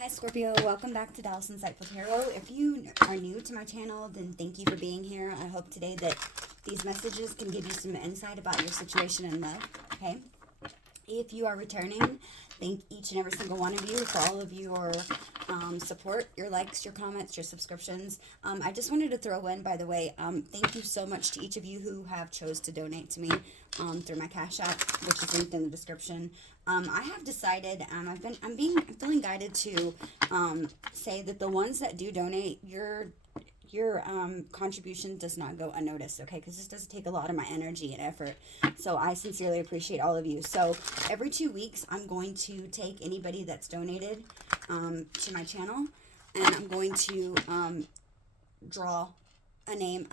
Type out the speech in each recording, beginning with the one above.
Hi Scorpio, welcome back to Dallas Insightful Tarot. If you are new to my channel, then thank you for being here. I hope today that these messages can give you some insight about your situation in love, okay? If you are returning, thank each and every single one of you for all of your support, your likes, your comments, your subscriptions. I just wanted to throw in, by the way, thank you so much to each of you who have chose to donate to me through my Cash App, which is linked in the description. I have decided, I'm feeling guided to say that the ones that do donate, your contribution does not go unnoticed, okay? Because this does take a lot of my energy and effort. So I sincerely appreciate all of you. So every 2 weeks, I'm going to take anybody that's donated to my channel, and I'm going to draw a name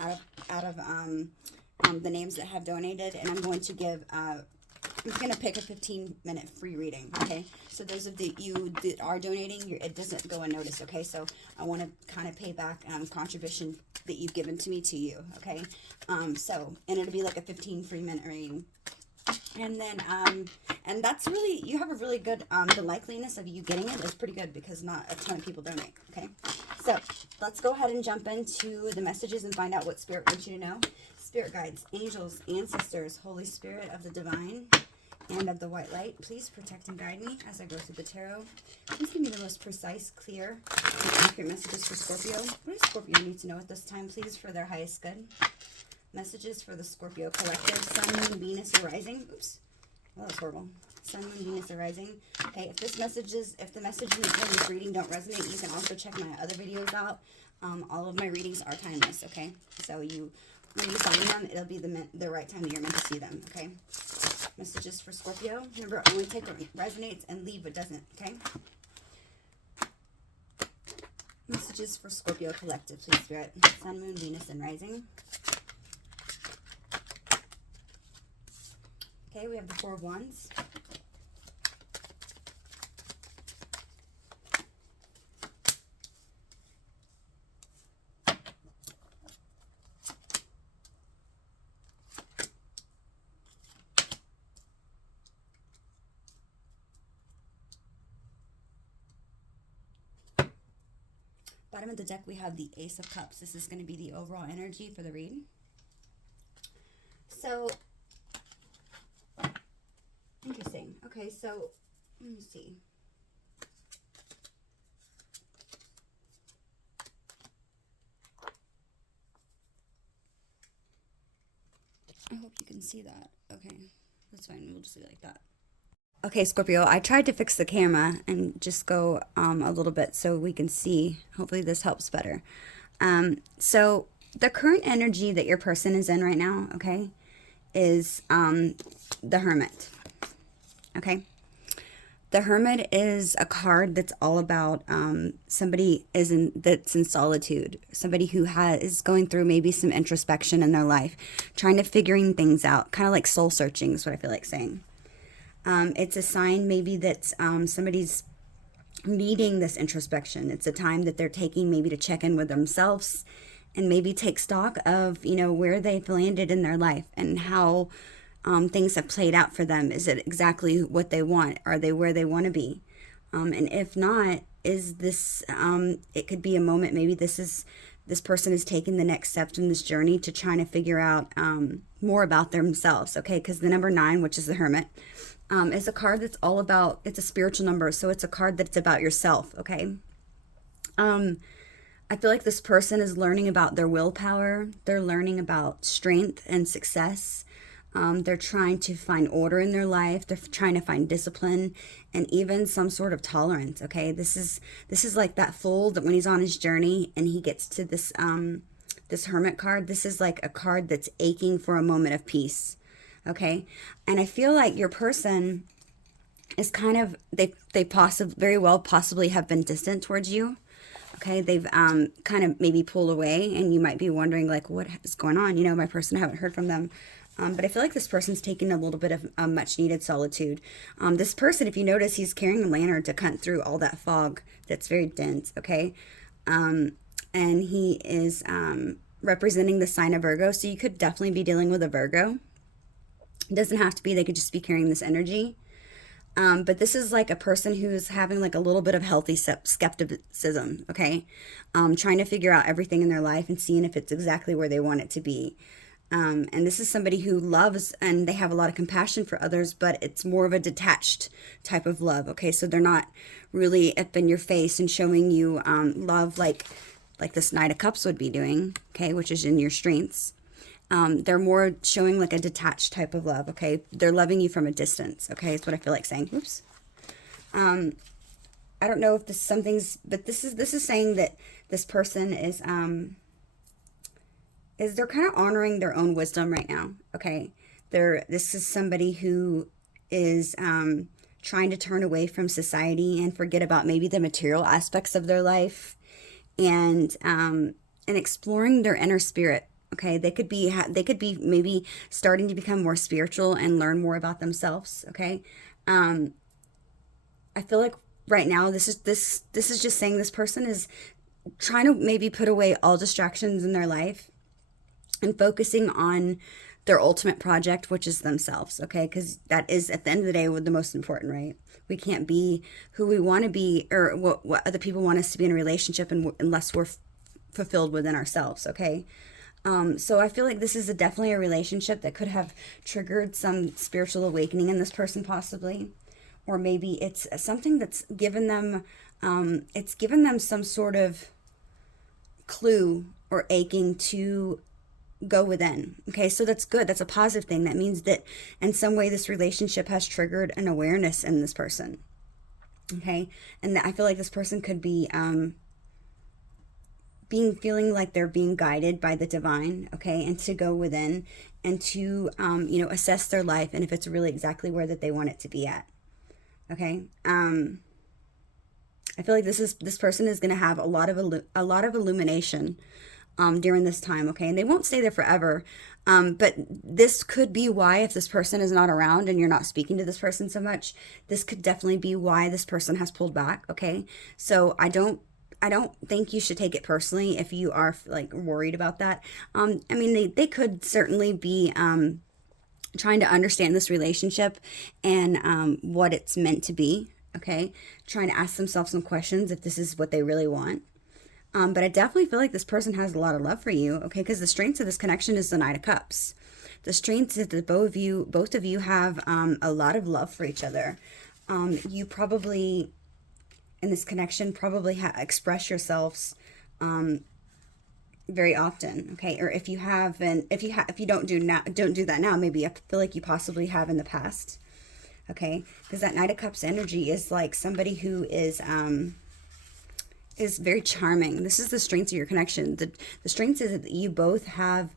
out of the names that have donated, and I'm going to give I'm going to pick a 15-minute free reading, okay? So those of you that are donating, it doesn't go unnoticed, okay? So I want to kind of pay back contribution that you've given to me to you, okay? And it'll be like a 15 free-minute reading. And then, and that's really, you have a really good, the likeliness of you getting it is pretty good because not a ton of people donate, okay? So let's go ahead and jump into the messages and find out what Spirit wants you to know. Spirit guides, angels, ancestors, Holy Spirit of the divine and of the white light, please protect and guide me as I go through the tarot. Please give me the most precise, clear, and accurate messages for Scorpio. What does Scorpio need to know at this time, please, for their highest good? Messages for the Scorpio collective. Sun, Moon, Venus, or Rising. Oops. Oh, that's horrible. Sun, Moon, Venus, or Rising. Okay, if the messages in this reading don't resonate, you can also check my other videos out. All of my readings are timeless, okay? So when you find them, it'll be the right time that you're meant to see them, okay? Messages for Scorpio. Remember, only take what resonates and leave what doesn't, okay? Messages for Scorpio collective, please, Spirit. Sun, Moon, Venus, and Rising. Okay, we have the Four of Wands. Bottom of the deck, we have the Ace of Cups. This is going to be the overall energy for the read. So, interesting. Okay, so let me see. I hope you can see that. Okay, that's fine. We'll just leave it like that. Okay, Scorpio, I tried to fix the camera and just go a little bit so we can see. Hopefully this helps better. So the current energy that your person is in right now, okay, is the Hermit, okay? The Hermit is a card that's all about somebody that's in solitude, somebody who is going through maybe some introspection in their life, trying to figuring things out, kind of like soul searching is what I feel like saying. It's a sign maybe that somebody's needing this introspection. It's a time that they're taking maybe to check in with themselves and maybe take stock of, where they've landed in their life and how things have played out for them. Is it exactly what they want? Are they where they want to be? And if not, is this, it could be a moment, maybe this person is taking the next steps in this journey to trying to figure out more about themselves, okay? Because the number 9, which is the Hermit, is a card that's all about, it's a spiritual number, so it's a card that's about yourself, okay? I feel like this person is learning about their willpower. They're learning about strength and success. They're trying to find order in their life. They're trying to find discipline and even some sort of tolerance, okay? This is like that fool that when he's on his journey and he gets to this Hermit card, this is like a card that's aching for a moment of peace. Okay, and I feel like your person is kind of, they possibly have been distant towards you. Okay, they've kind of maybe pulled away, and you might be wondering like, what is going on? My person, I haven't heard from them. But I feel like this person's taking a little bit of much needed solitude. This person, if you notice, he's carrying a lantern to cut through all that fog that's very dense. Okay, and he is representing the sign of Virgo, so you could definitely be dealing with a Virgo. It doesn't have to be, they could just be carrying this energy. But this is like a person who's having like a little bit of healthy skepticism, okay? Trying to figure out everything in their life and seeing if it's exactly where they want it to be. And this is somebody who loves and they have a lot of compassion for others, but it's more of a detached type of love, okay? So they're not really up in your face and showing you love like this Knight of Cups would be doing, okay, which is in your strengths. They're more showing like a detached type of love, okay? They're loving you from a distance, okay? Is what I feel like saying. Oops. I don't know if this something's, but this is saying that this person is they're kind of honoring their own wisdom right now, okay? This is somebody who is trying to turn away from society and forget about maybe the material aspects of their life, and exploring their inner spirit. Okay, they could be maybe starting to become more spiritual and learn more about themselves. Okay, I feel like right now this is just saying this person is trying to maybe put away all distractions in their life and focusing on their ultimate project, which is themselves. Okay, because that is at the end of the day the most important, right? We can't be who we want to be or what other people want us to be in a relationship unless we're fulfilled within ourselves. Okay. So I feel like this is definitely a relationship that could have triggered some spiritual awakening in this person possibly. Or maybe it's something that's given them, some sort of clue or aching to go within. Okay, so that's good. That's a positive thing. That means that in some way this relationship has triggered an awareness in this person. Okay, and I feel like this person could be feeling like they're being guided by the divine, okay, and to go within and to assess their life and if it's really exactly where that they want it to be at. Okay, I feel like this person is going to have a lot of illumination during this time, okay, and they won't stay there forever. But this could be why, if this person is not around and you're not speaking to this person so much, this could definitely be why this person has pulled back. Okay, so I don't think you should take it personally if you are like worried about that. I mean, they could certainly be trying to understand this relationship and what it's meant to be. Okay, trying to ask themselves some questions if this is what they really want. But I definitely feel like this person has a lot of love for you. Okay, because the strength of this connection is the Knight of Cups. The strength is that both of you have a lot of love for each other. You probably, in this connection, probably express yourselves very often, okay? Or if you haven't, if you don't do that now, maybe I feel like you possibly have in the past, okay? Because that Knight of Cups energy is like somebody who is very charming. This is the strength of your connection. The strength is that you both have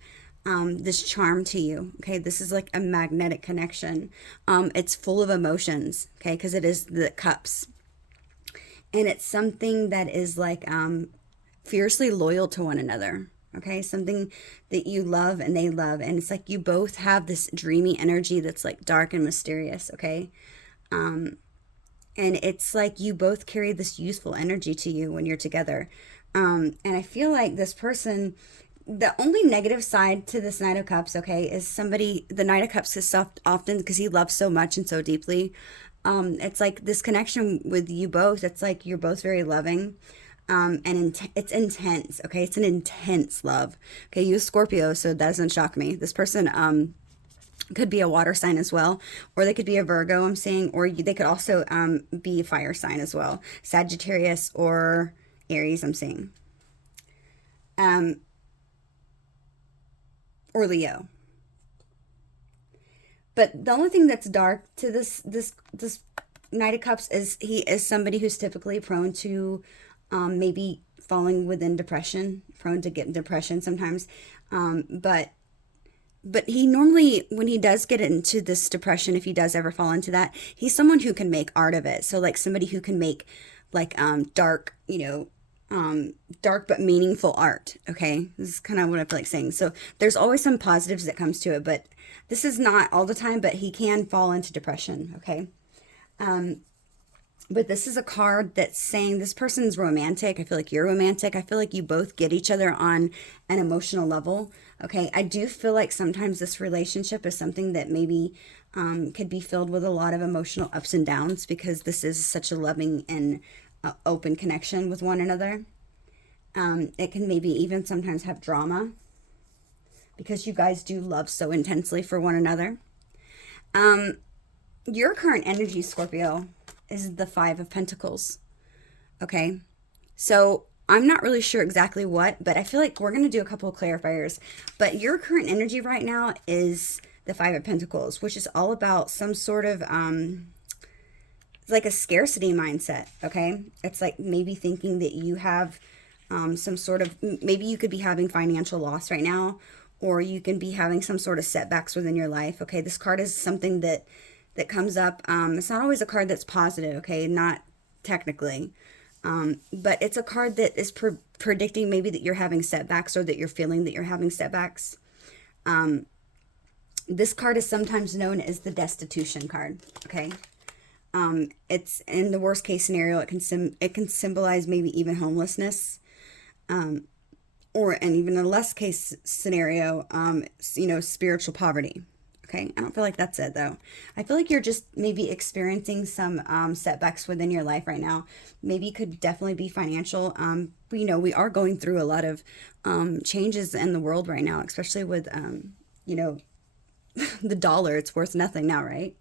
this charm to you, okay? This is like a magnetic connection. It's full of emotions, okay? Because it is the cups. And it's something that is like fiercely loyal to one another, okay? Something that you love and they love. And it's like you both have this dreamy energy that's like dark and mysterious, okay? And it's like you both carry this youthful energy to you when you're together. And I feel like this person, the only negative side to this Knight of Cups, okay, is the Knight of Cups is soft often because he loves so much and so deeply. It's like this connection with you both, it's like you're both very loving. And it's intense, okay? It's an intense love. Okay, you Scorpio, so that doesn't shock me. This person could be a water sign as well, or they could be a Virgo, I'm saying, or they could also be a fire sign as well. Sagittarius or Aries, I'm saying. Or Leo. But the only thing that's dark to this Knight of Cups is he is somebody who's typically prone to maybe falling within depression, prone to getting depression sometimes. But he normally, when he does get into this depression, if he does ever fall into that, he's someone who can make art of it. So like somebody who can make like dark, dark but meaningful art. Okay, this is kind of what I feel like saying. So there's always some positives that comes to it, but this is not all the time. But he can fall into depression. Okay, But this is a card that's saying this person's romantic. I feel like you're romantic. I feel like you both get each other on an emotional level. Okay, I do feel like sometimes this relationship is something that maybe could be filled with a lot of emotional ups and downs, because this is such a loving and open connection with one another. It can maybe even sometimes have drama, because you guys do love so intensely for one another. Your current energy, Scorpio, is the Five of Pentacles. Okay, so I'm not really sure exactly what, but I feel like we're going to do a couple of clarifiers. But your current energy right now is the Five of Pentacles, which is all about some sort of like a scarcity mindset. Okay, it's like maybe thinking that you have some sort of, maybe you could be having financial loss right now, or you can be having some sort of setbacks within your life. Okay, this card is something that comes up. It's not always a card that's positive, okay, not technically, but it's a card that is predicting maybe that you're having setbacks, or that you're feeling that you're having setbacks. This card is sometimes known as the destitution card. Okay, it's in the worst case scenario, it can symbolize maybe even homelessness, or and even in a less case scenario, you know, spiritual poverty. Okay, I don't feel like that's it though. I feel like you're just maybe experiencing some setbacks within your life right now. Maybe it could definitely be financial. You know, we are going through a lot of changes in the world right now, especially with, you know, the dollar. It's worth nothing now, right?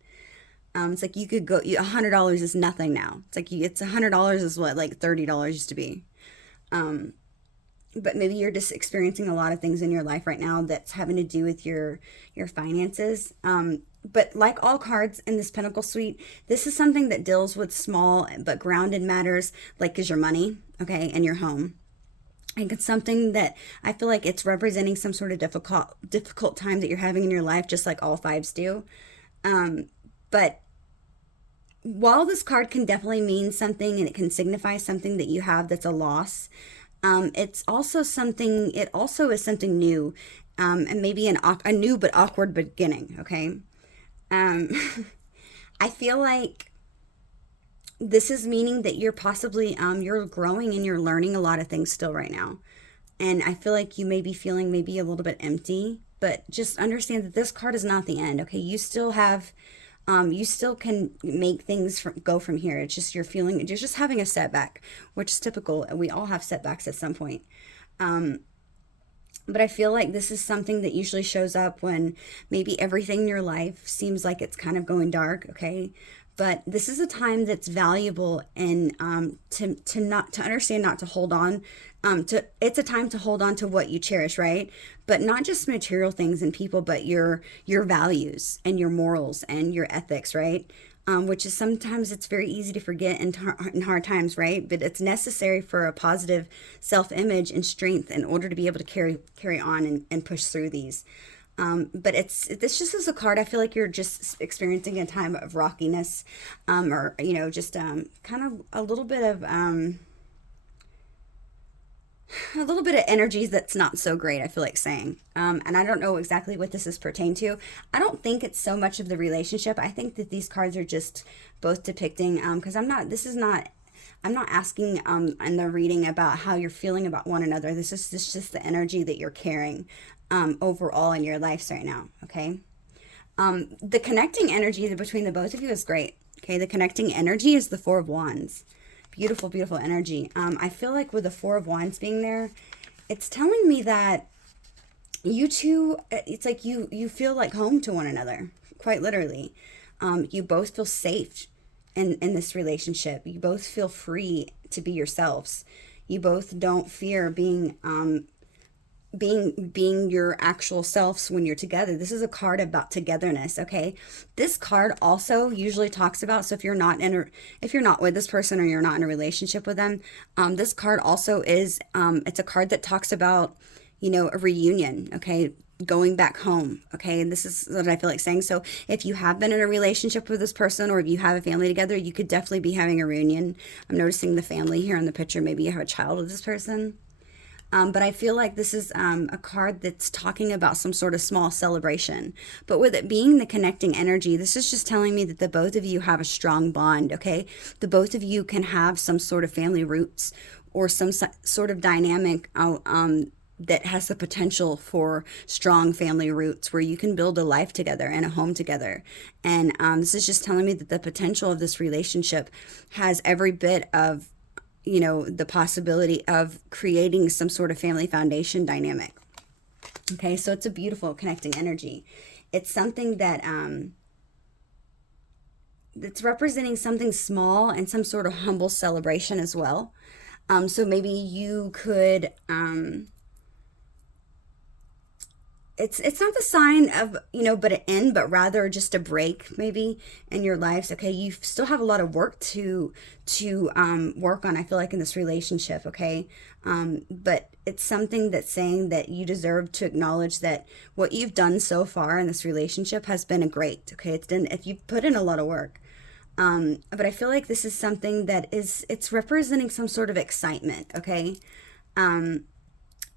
It's like you could go, $100 is nothing now. It's like it's $100 is what, like $30 used to be. But maybe you're just experiencing a lot of things in your life right now that's having to do with your finances. But like all cards in this Pentacle Suite, this is something that deals with small but grounded matters, like is your money, okay, and your home. And it's something that I feel like it's representing some sort of difficult time that you're having in your life, just like all fives do. But while this card can definitely mean something, and it can signify something that you have that's a loss, it's also something, it also is something new, and maybe a new but awkward beginning, okay? I feel like this is meaning that you're possibly, you're growing and you're learning a lot of things still right now. And I feel like you may be feeling maybe a little bit empty, but just understand that this card is not the end, okay? You still have, you still can make things go from here. It's just you're just having a setback, which is typical. We all have setbacks at some point. But I feel like this is something that usually shows up when maybe everything in your life seems like it's kind of going dark, okay? But this is a time that's valuable, and to understand not to hold on. It's a time to hold on to what you cherish, right? But not just material things and people, but your values and your morals and your ethics, right? Which is sometimes it's very easy to forget in hard times, right? But it's necessary for a positive self-image and strength in order to be able to carry on and push through these. But this just is a card. I feel like you're just experiencing a time of rockiness, or, you know, just kind of a little bit of energies that's not so great, I feel like saying. And I don't know exactly what this is pertaining to. I don't think it's so much of the relationship. I think that these cards are just both depicting, because I'm not asking in the reading about how you're feeling about one another. This is just the energy that you're carrying overall in your lives right now, okay? The connecting energy between the both of you is great, okay? The connecting energy is the Four of Wands. Beautiful, beautiful energy. I feel like with the Four of Wands being there, it's telling me that you two, it's like you feel like home to one another, quite literally. You both feel safe in this relationship. You both feel free to be yourselves. You both don't fear being your actual selves when you're together. This is a card about togetherness, okay? This card also usually talks about, so if you're not with this person, or you're not in a relationship with them, this card also is it's a card that talks about, you know, a reunion, okay? Going back home, okay? And this is what I feel like saying. So if you have been in a relationship with this person, or if you have a family together, you could definitely be having a reunion. I'm noticing the family here in the picture. Maybe you have a child with this person. But I feel like this is a card that's talking about some sort of small celebration. But with it being the connecting energy, this is just telling me that the both of you have a strong bond, okay? The both of you can have some sort of family roots or some sort of dynamic that has the potential for strong family roots where you can build a life together and a home together. And this is just telling me that the potential of this relationship has every bit of, you know, the possibility of creating some sort of family foundation dynamic. Okay, so it's a beautiful connecting energy. It's something that it's representing something small and some sort of humble celebration as well. So maybe you could it's not the sign of, you know, but an end, but rather just a break maybe in your lives. Okay, you still have a lot of work to work on, I feel like, in this relationship. Okay, but it's something that's saying that you deserve to acknowledge that what you've done so far in this relationship has been great. Okay, if you've put in a lot of work. But I feel like this is something that it's representing some sort of excitement. Okay.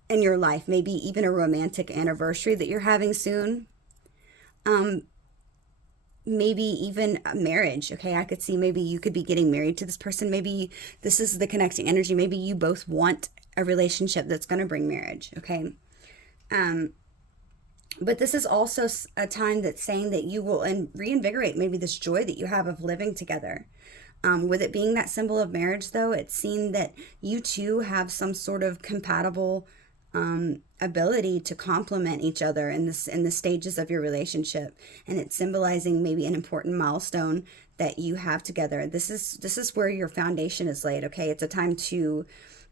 In your life, maybe even a romantic anniversary that you're having soon, maybe even a marriage. Okay, I could see maybe you could be getting married to this person. Maybe this is the connecting energy. Maybe you both want a relationship that's going to bring marriage. Okay, but this is also a time that's saying that you will reinvigorate maybe this joy that you have of living together. With it being that symbol of marriage, though, it's seen that you two have some sort of compatible ability to complement each other in the stages of your relationship, and it's symbolizing maybe an important milestone that you have together. This is where your foundation is laid. Okay, it's a time to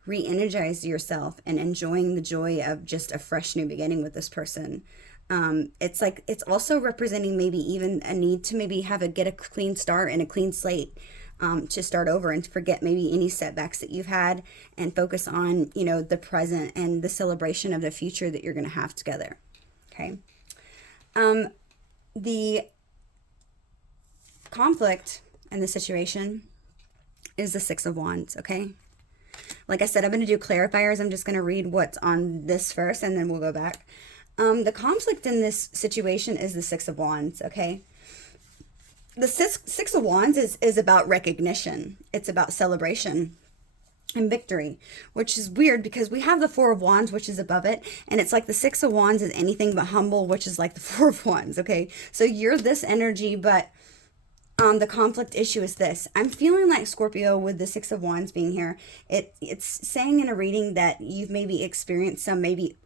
re-energize yourself and enjoying the joy of just a fresh new beginning with this person. It's also representing maybe even a need to maybe get a clean start and a clean slate. To start over and to forget maybe any setbacks that you've had and focus on, you know, the present and the celebration of the future that you're going to have together. Okay. The conflict in the situation is the Six of Wands. Okay. Like I said, I'm going to do clarifiers. I'm just going to read what's on this first and then we'll go back. The conflict in this situation is the Six of Wands. Okay. The Six of Wands is about recognition. It's about celebration and victory, which is weird because we have the Four of Wands, which is above it. And it's like the Six of Wands is anything but humble, which is like the Four of Wands. Okay. So you're this energy, but the conflict issue is this. I'm feeling like, Scorpio, with the Six of Wands being here, it's saying in a reading that you've maybe experienced some maybe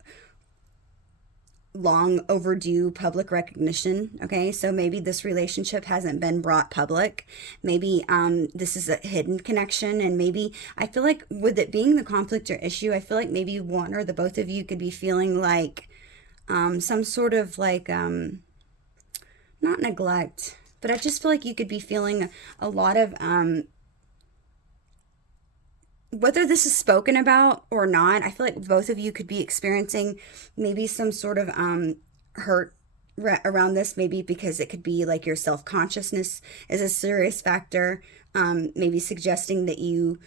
long overdue public recognition. Okay, so maybe this relationship hasn't been brought public. Maybe this is a hidden connection, and maybe I feel like with it being the conflict or issue, I feel like maybe one or the both of you could be feeling like some sort of like not neglect, but I just feel like you could be feeling a lot of whether this is spoken about or not, I feel like both of you could be experiencing maybe some sort of hurt around this, maybe because it could be like your self-consciousness is a serious factor, maybe suggesting that you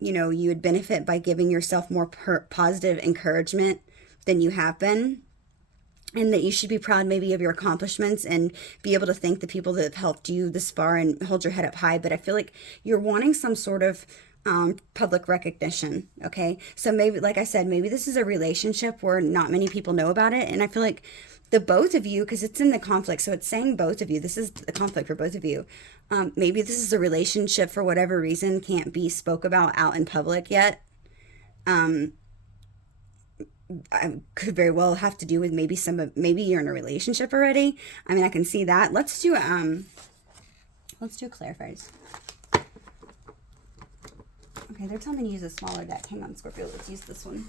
would benefit by giving yourself more positive encouragement than you have been, and that you should be proud maybe of your accomplishments and be able to thank the people that have helped you this far and hold your head up high. But I feel like you're wanting some sort of public recognition. Okay, so maybe, like I said, maybe this is a relationship where not many people know about it, and I feel like the both of you, because it's in the conflict, so it's saying both of you, this is the conflict for both of you. Maybe this is a relationship for whatever reason can't be spoke about out in public yet. I could very well have to do with maybe you're in a relationship already. I mean, I can see that. Let's do clarifiers. Okay, they're telling me to use a smaller deck. Hang on, Scorpio. Let's use this one.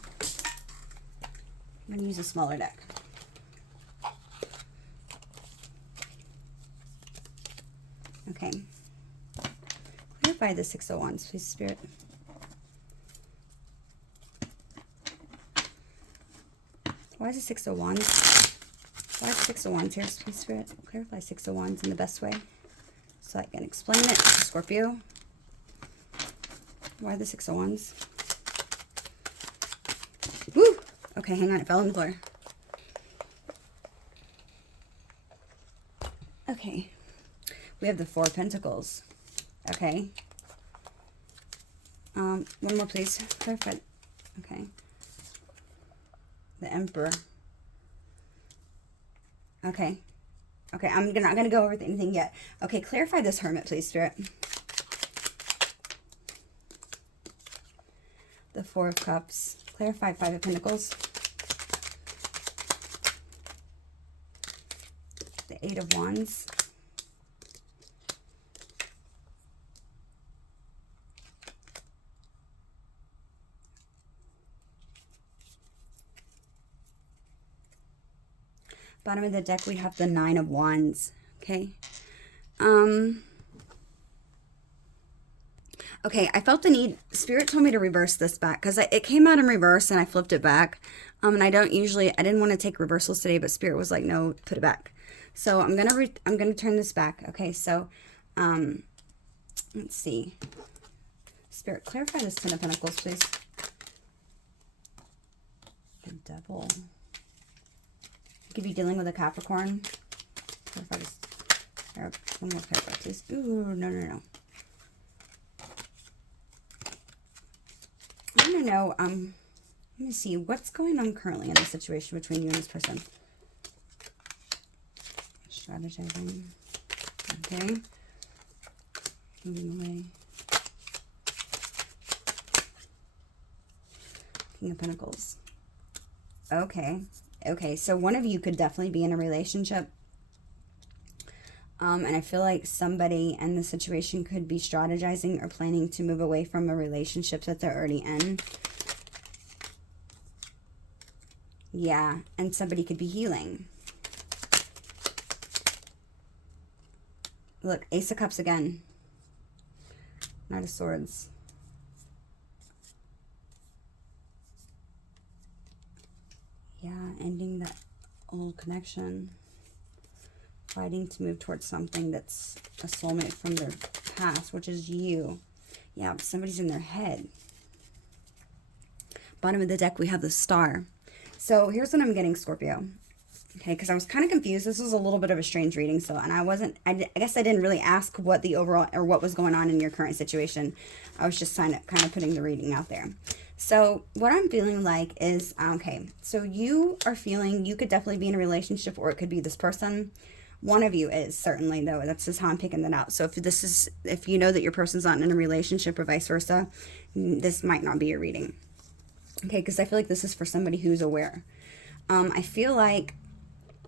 I'm going to use a smaller deck. Okay. Clarify the Six of Wands, please, Spirit. Why is the Six of Wands? Why is the Six of Wands here, please, Spirit? Clarify Six of Wands in the best way so I can explain it to Scorpio. Why the Six of Wands? Woo! Okay, hang on, it fell on the floor. Okay, we have the Four of Pentacles. Okay. One more, please. Perfect. Okay. The Emperor. Okay. Okay, I'm not gonna go over anything yet. Okay, clarify this Hermit, please, Spirit. The Four of Cups. Clarify Five of Pentacles. The Eight of Wands. Bottom of the deck, we have the Nine of Wands. Okay. Okay, I felt the need. Spirit told me to reverse this back because it came out in reverse and I flipped it back. And I didn't want to take reversals today, but Spirit was like, no, put it back. So I'm gonna turn this back. Okay, so let's see. Spirit, clarify this Ten of Pentacles, please. The Devil. Could be dealing with a Capricorn. Clarify this. One more paragraph, please. Ooh, no, no, no. I want to know, let me see, what's going on currently in the situation between you and this person? Strategizing. Okay. Moving away. King of Pentacles. Okay. Okay, so one of you could definitely be in a relationship. And I feel like somebody in the situation could be strategizing or planning to move away from a relationship that they're already in. Yeah, and somebody could be healing. Look, Ace of Cups again. Knight of Swords. Yeah, ending that old connection. Fighting to move towards something that's a soulmate from their past, which is you. Yeah, somebody's in their head. Bottom of the deck, we have the Star. So here's what I'm getting, Scorpio. Okay, because I was kind of confused. This was a little bit of a strange reading. So, and I guess I didn't really ask what the overall, or what was going on in your current situation. I was just kind of putting the reading out there. So what I'm feeling like is, okay, so you are feeling, you could definitely be in a relationship, or it could be this person. One of you is, certainly, though. That's just how I'm picking that out. So if you know that your person's not in a relationship or vice versa, this might not be your reading. Okay, because I feel like this is for somebody who's aware. I feel like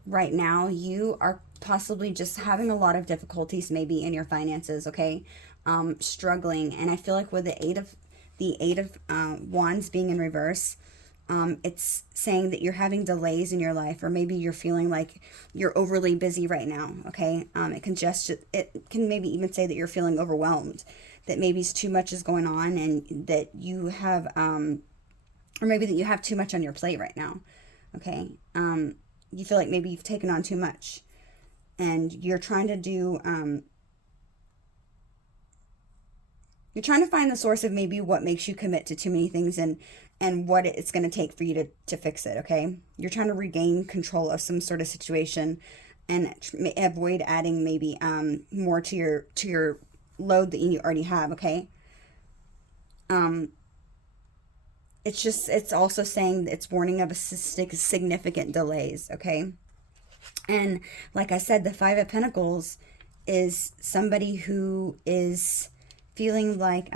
right now you are possibly just having a lot of difficulties maybe in your finances, okay? Struggling. And I feel like with the Eight of Wands being in reverse, it's saying that you're having delays in your life, or maybe you're feeling like you're overly busy right now, okay? It can maybe even say that you're feeling overwhelmed, that maybe too much is going on, and that you have, or maybe that you have too much on your plate right now, okay? You feel like maybe you've taken on too much, and you're trying to do, you're trying to find the source of maybe what makes you commit to too many things, and what it's going to take for you to fix it, okay? You're trying to regain control of some sort of situation and avoid adding maybe more to your load that you already have, okay? It's also saying it's warning of a significant delays, okay? And like I said, the Five of Pentacles is somebody who is feeling like,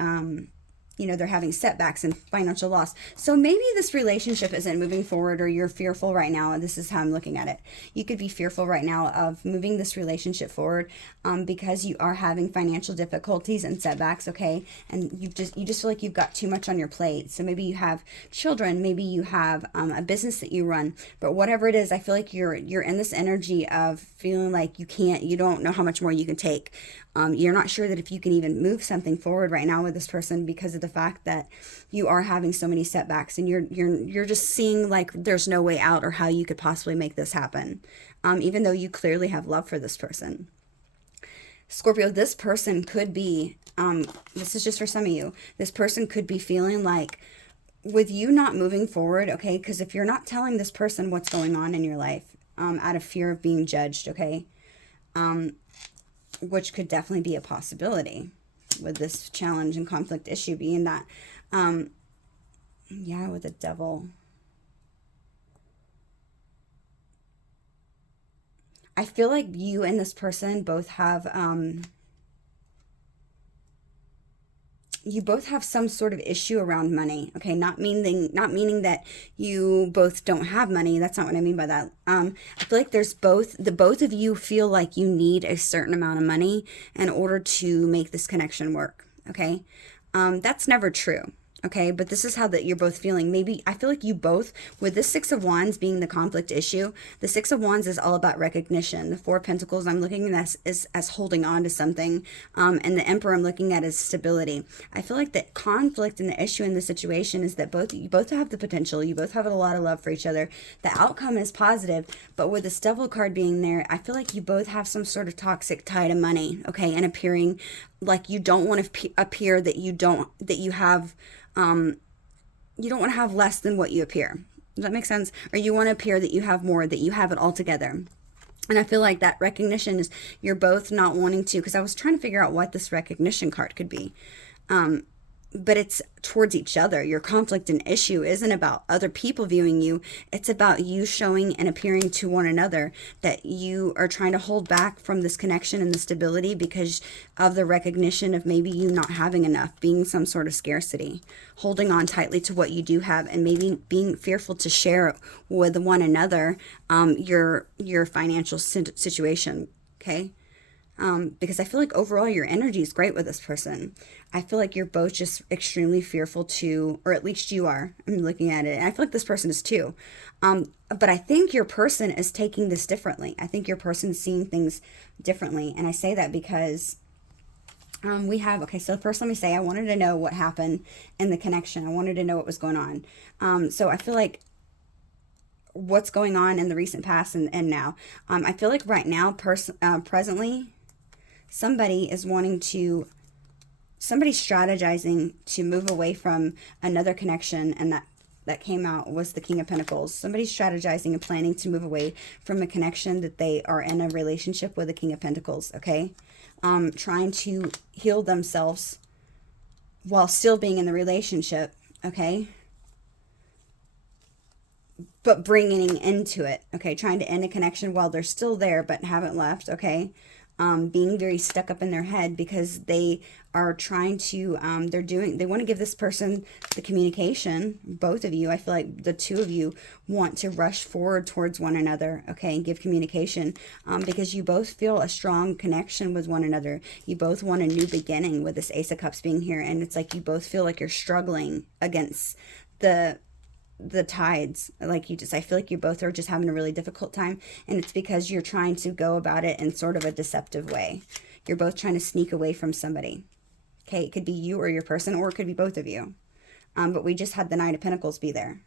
they're having setbacks and financial loss. So maybe this relationship isn't moving forward, or you're fearful right now. And this is how I'm looking at it. You could be fearful right now of moving this relationship forward because you are having financial difficulties and setbacks, okay? And you just feel like you've got too much on your plate. So maybe you have children, maybe you have a business that you run, but whatever it is, I feel like you're in this energy of feeling like you don't know how much more you can take. You're not sure that if you can even move something forward right now with this person because of the fact that you are having so many setbacks, and you're just seeing like there's no way out or how you could possibly make this happen, even though you clearly have love for this person. Scorpio, this person could be, this is just for some of you, this person could be feeling like with you not moving forward, okay, because if you're not telling this person what's going on in your life, out of fear of being judged, okay, which could definitely be a possibility with this challenge and conflict issue being that, yeah, with the devil. I feel like you and this person both have, you both have some sort of issue around money. Okay, not meaning that you both don't have money. That's not what I mean by that. I feel like there's both of you feel like you need a certain amount of money in order to make this connection work. Okay, that's never true. Okay, but this is how that you're both feeling. Maybe I feel like you both, with the Six of Wands being the conflict issue, the Six of Wands is all about recognition. The Four of Pentacles I'm looking at as holding on to something, and the Emperor I'm looking at as stability. I feel like the conflict and the issue in the situation is that you both have the potential. You both have a lot of love for each other. The outcome is positive, but with the Devil card being there, I feel like you both have some sort of toxic tie to money. Okay, and appearing like you don't want to appear that you have. You don't want to have less than what you appear. Does that make sense? Or you want to appear that you have more, that you have it all together. And I feel like that recognition is you're both not wanting to, because I was trying to figure out what this recognition card could be. But it's towards each other. Your conflict and issue isn't about other people viewing you. It's about you showing and appearing to one another that you are trying to hold back from this connection and the stability because of the recognition of maybe you not having enough, being some sort of scarcity, holding on tightly to what you do have, and maybe being fearful to share with one another your financial situation, okay? Because I feel like overall your energy is great with this person. I feel like you're both just extremely fearful to, or at least you are. I'm looking at it, and I feel like this person is too. But I think your person is taking this differently. I think your person's seeing things differently, and I say that because okay, so first let me say I wanted to know what happened in the connection. I wanted to know what was going on. So I feel like what's going on in the recent past and now. I feel like right now, presently, somebody's strategizing to move away from another connection, and that came out was the King of Pentacles. Somebody's strategizing and planning to move away from a connection that they are in a relationship with the King of Pentacles, okay? Trying to heal themselves while still being in the relationship, okay? But bringing into it, okay? Trying to end a connection while they're still there but haven't left, okay? Being very stuck up in their head because they are trying to, they want to give this person the communication, both of you. I feel like the two of you want to rush forward towards one another, okay, and give communication because you both feel a strong connection with one another. You both want a new beginning with this Ace of Cups being here, and it's like you both feel like you're struggling against the tides. Like I feel like you both are just having a really difficult time, and it's because you're trying to go about it in sort of a deceptive way. You're both trying to sneak away from somebody. Okay, it could be you or your person, or it could be both of you. But we just had the Knight of Pentacles be there.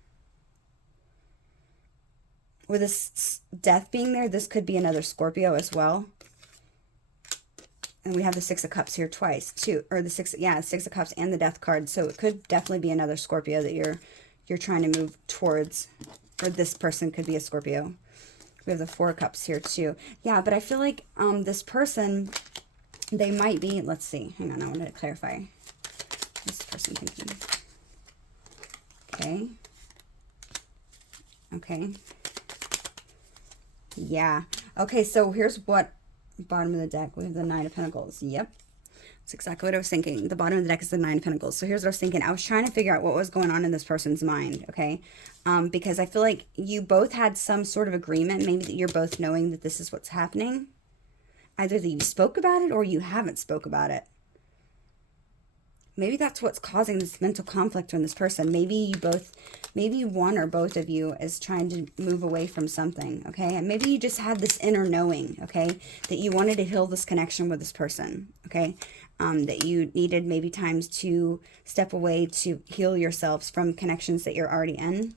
With this Death being there, this could be another Scorpio as well. And we have the Six of Cups here twice, too. Or the Six of Cups and the Death card. So it could definitely be another Scorpio that you're trying to move towards, or this person could be a Scorpio. We have the Four of Cups here too. Yeah, but I feel like this person, they might be, let's see, hang on, I wanted to clarify. This person thinking. Okay. Yeah. Okay, so here's what, bottom of the deck, we have the Nine of Pentacles. Yep. That's exactly what I was thinking. The bottom of the deck is the Nine of Pentacles. So here's what I was thinking. I was trying to figure out what was going on in this person's mind, okay? Because I feel like you both had some sort of agreement, maybe that you're both knowing that this is what's happening. Either that you spoke about it or you haven't spoke about it. Maybe that's what's causing this mental conflict in this person. Maybe one or both of you is trying to move away from something, okay? And maybe you just had this inner knowing, okay? That you wanted to heal this connection with this person, okay? That you needed maybe times to step away to heal yourselves from connections that you're already in.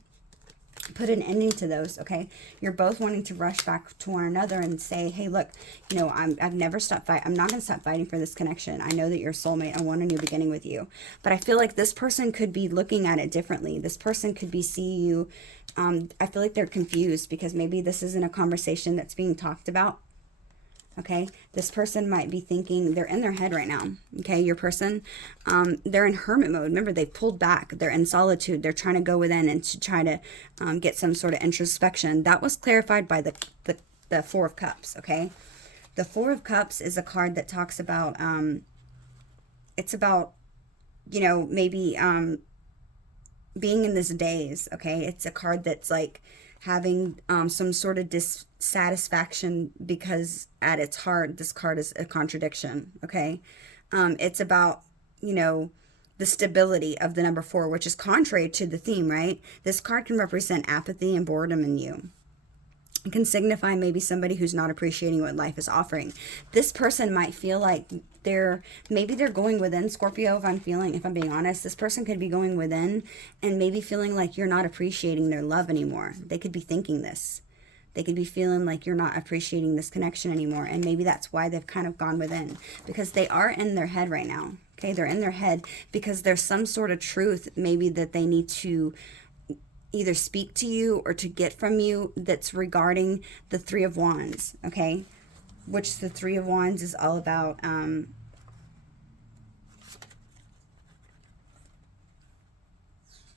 put an ending to those, okay? You're both wanting to rush back to one another and say, hey, look, you know, I've never stopped fighting. I'm not going to stop fighting for this connection. I know that you're a soulmate. I want a new beginning with you. But I feel like this person could be looking at it differently. This person could be seeing you. I feel like they're confused because maybe this isn't a conversation that's being talked about. Okay, this person might be thinking, they're in their head right now. Okay, your person, they're in hermit mode. Remember, they pulled back. They're in solitude. They're trying to go within and to try to get some sort of introspection. That was clarified by the Four of Cups. Okay, the Four of Cups is a card that talks about, it's about, you know, maybe being in this daze. Okay, it's a card that's like having some sort of dissatisfaction because at its heart, this card is a contradiction, okay? It's about, you know, the stability of the number 4, which is contrary to the theme, right? This card can represent apathy and boredom in you. It can signify maybe somebody who's not appreciating what life is offering. This person might feel like maybe they're going within, Scorpio, if I'm being honest. This person could be going within and maybe feeling like you're not appreciating their love anymore. They could be thinking this. They could be feeling like you're not appreciating this connection anymore. And maybe that's why they've kind of gone within, because they are in their head right now. Okay, they're in their head because there's some sort of truth maybe that they need to either speak to you or to get from you that's regarding the Three of Wands, okay? Which the Three of Wands is all about,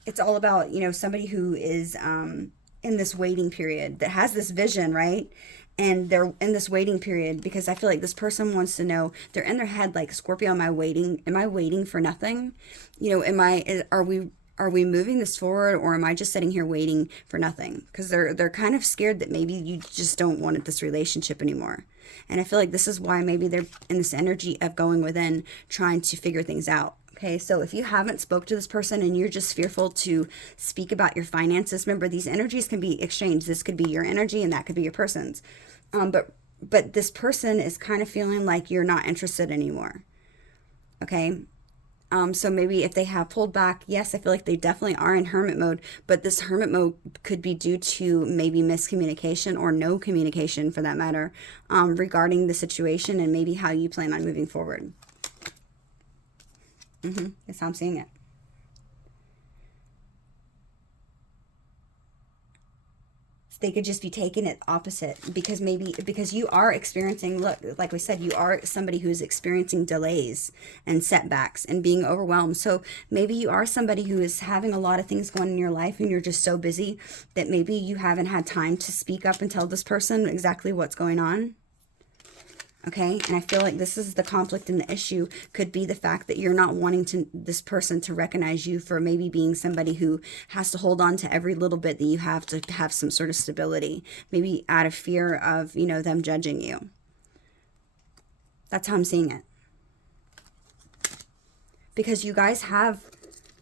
it's all about, you know, somebody who is in this waiting period that has this vision, right? And they're in this waiting period because I feel like this person wants to know, they're in their head like, Scorpio, am I waiting for nothing? You know, are we moving this forward, or am I just sitting here waiting for nothing? Because they're kind of scared that maybe you just don't want this relationship anymore. And I feel like this is why maybe they're in this energy of going within, trying to figure things out. Okay, so if you haven't spoke to this person and you're just fearful to speak about your finances, remember, these energies can be exchanged. This could be your energy and that could be your person's. But this person is kind of feeling like you're not interested anymore. Okay. So maybe if they have pulled back, yes, I feel like they definitely are in hermit mode, but this hermit mode could be due to maybe miscommunication or no communication for that matter, regarding the situation and maybe how you plan on moving forward. That's how I'm seeing it. They could just be taking it opposite because you are experiencing, look, like we said, you are somebody who's experiencing delays and setbacks and being overwhelmed. So maybe you are somebody who is having a lot of things going in your life and you're just so busy that maybe you haven't had time to speak up and tell this person exactly what's going on. Okay, and I feel like this is the conflict, and the issue could be the fact that you're not wanting this person to recognize you for maybe being somebody who has to hold on to every little bit that you have to have some sort of stability, maybe out of fear of, you know, them judging you. That's how I'm seeing it. Because you guys have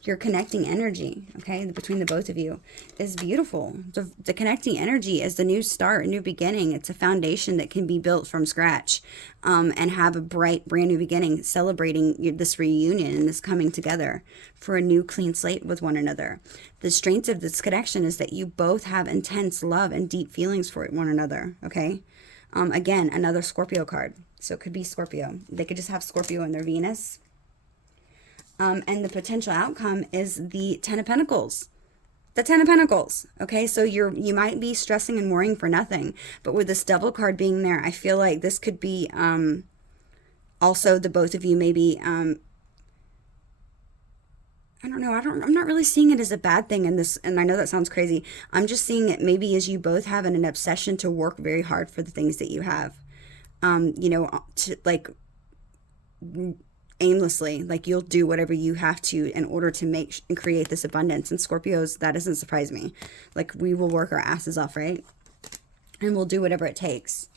your connecting energy, okay, between the both of you is beautiful. The connecting energy is the new start, a new beginning. It's a foundation that can be built from scratch, and have a bright, brand new beginning, celebrating this reunion and this coming together for a new clean slate with one another. The strength of this connection is that you both have intense love and deep feelings for one another, okay? Again, another Scorpio card. So it could be Scorpio. They could just have Scorpio in their Venus. And the potential outcome is the Ten of Pentacles. The Ten of Pentacles. Okay, so you might be stressing and worrying for nothing. But with this Devil card being there, I feel like this could be also the both of you maybe, I don't know. I'm not really seeing it as a bad thing in this. And I know that sounds crazy. I'm just seeing it maybe as you both have an obsession to work very hard for the things that you have. You know, to like aimlessly, like you'll do whatever you have to in order to make and create this abundance. And Scorpios, that doesn't surprise me. Like, we will work our asses off, right? And we'll do whatever it takes.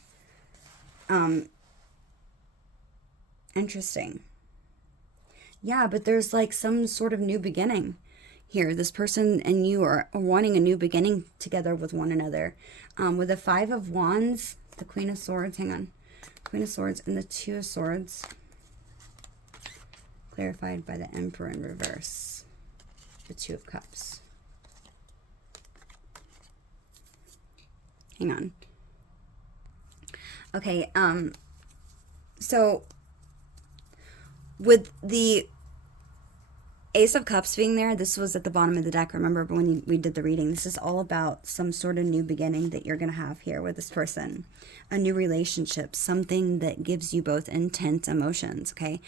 Interesting. Yeah, but there's like some sort of new beginning here. This person and you are wanting a new beginning together with one another. With the Five of Wands, the Queen of Swords, hang on. Queen of Swords and the Two of Swords. Clarified by the Emperor in reverse. The Two of Cups. Hang on. Okay, so with the Ace of Cups being there, this was at the bottom of the deck, remember when we did the reading. This is all about some sort of new beginning that you're going to have here with this person. A new relationship, something that gives you both intense emotions, okay?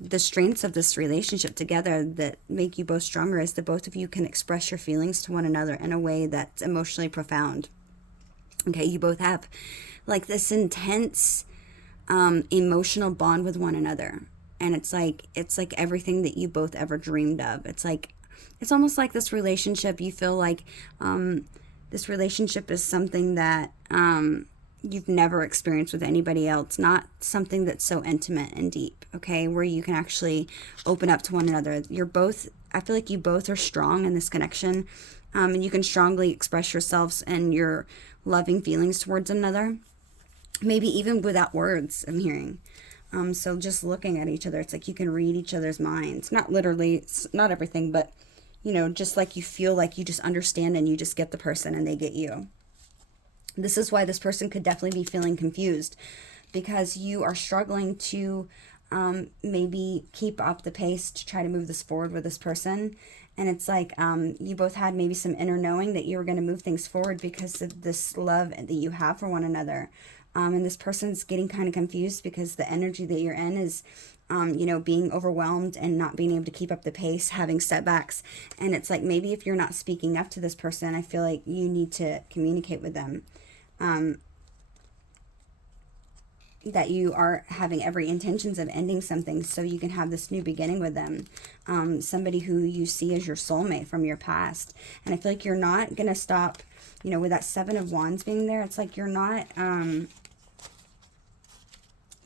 The strengths of this relationship together that make you both stronger is that both of you can express your feelings to one another in a way that's emotionally profound. Okay, you both have like this intense emotional bond with one another. And it's like everything that you both ever dreamed of. It's almost like this relationship, you feel like this relationship is something that you've never experienced with anybody else, not something that's so intimate and deep, okay, where you can actually open up to one another. I feel like you both are strong in this connection, and you can strongly express yourselves and your loving feelings towards another, maybe even without words, I'm hearing. So just looking at each other, it's like you can read each other's minds. Not literally, it's not everything, but, just like you feel like you just understand and you just get the person and they get you. This is why this person could definitely be feeling confused, because you are struggling to maybe keep up the pace to try to move this forward with this person. And it's like you both had maybe some inner knowing that you were going to move things forward because of this love that you have for one another. And this person's getting kind of confused because the energy that you're in is, being overwhelmed and not being able to keep up the pace, having setbacks. And it's like maybe if you're not speaking up to this person, I feel like you need to communicate with them. That you are having every intentions of ending something so you can have this new beginning with them. Somebody who you see as your soulmate from your past. And I feel like you're not going to stop, with that Seven of Wands being there, it's like you're not...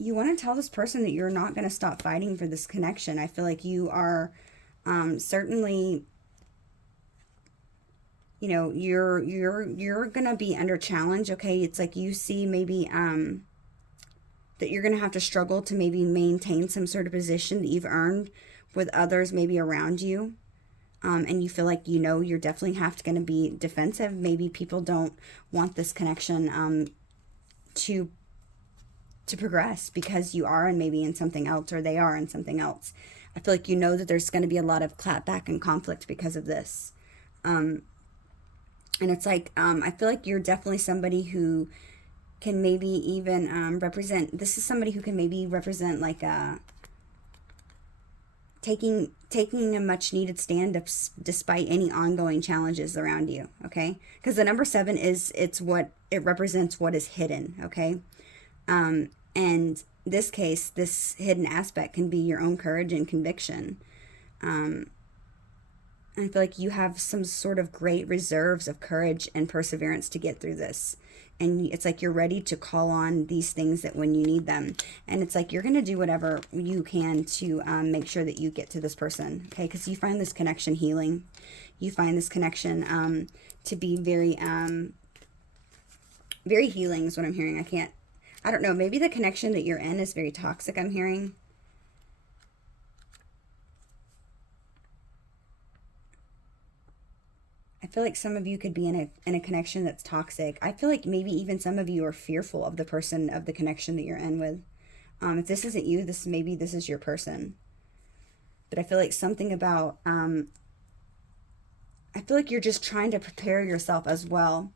you want to tell this person that you're not going to stop fighting for this connection. I feel like you are certainly, you're going to be under challenge, okay? It's like you see maybe that you're going to have to struggle to maybe maintain some sort of position that you've earned with others maybe around you. And you feel like, you're definitely going to be defensive. Maybe people don't want this connection to progress because you are and maybe in something else, or they are in something else. I feel like that there's going to be a lot of clapback and conflict because of this. And it's like, I feel like you're definitely somebody who can maybe even represent, this is somebody who can maybe represent like taking a much needed stand despite any ongoing challenges around you, okay? Because the number 7 it represents what is hidden, okay? And this case, this hidden aspect can be your own courage and conviction. And I feel like you have some sort of great reserves of courage and perseverance to get through this. And it's like you're ready to call on these things that when you need them. And it's like you're going to do whatever you can to make sure that you get to this person, okay? Because you find this connection healing. You find this connection to be very, very healing is what I'm hearing. I don't know, maybe the connection that you're in is very toxic, I'm hearing. I feel like some of you could be in a connection that's toxic. I feel like maybe even some of you are fearful of the person, of the connection that you're in with. If this isn't you, maybe this is your person. But I feel like something about, I feel like you're just trying to prepare yourself as well.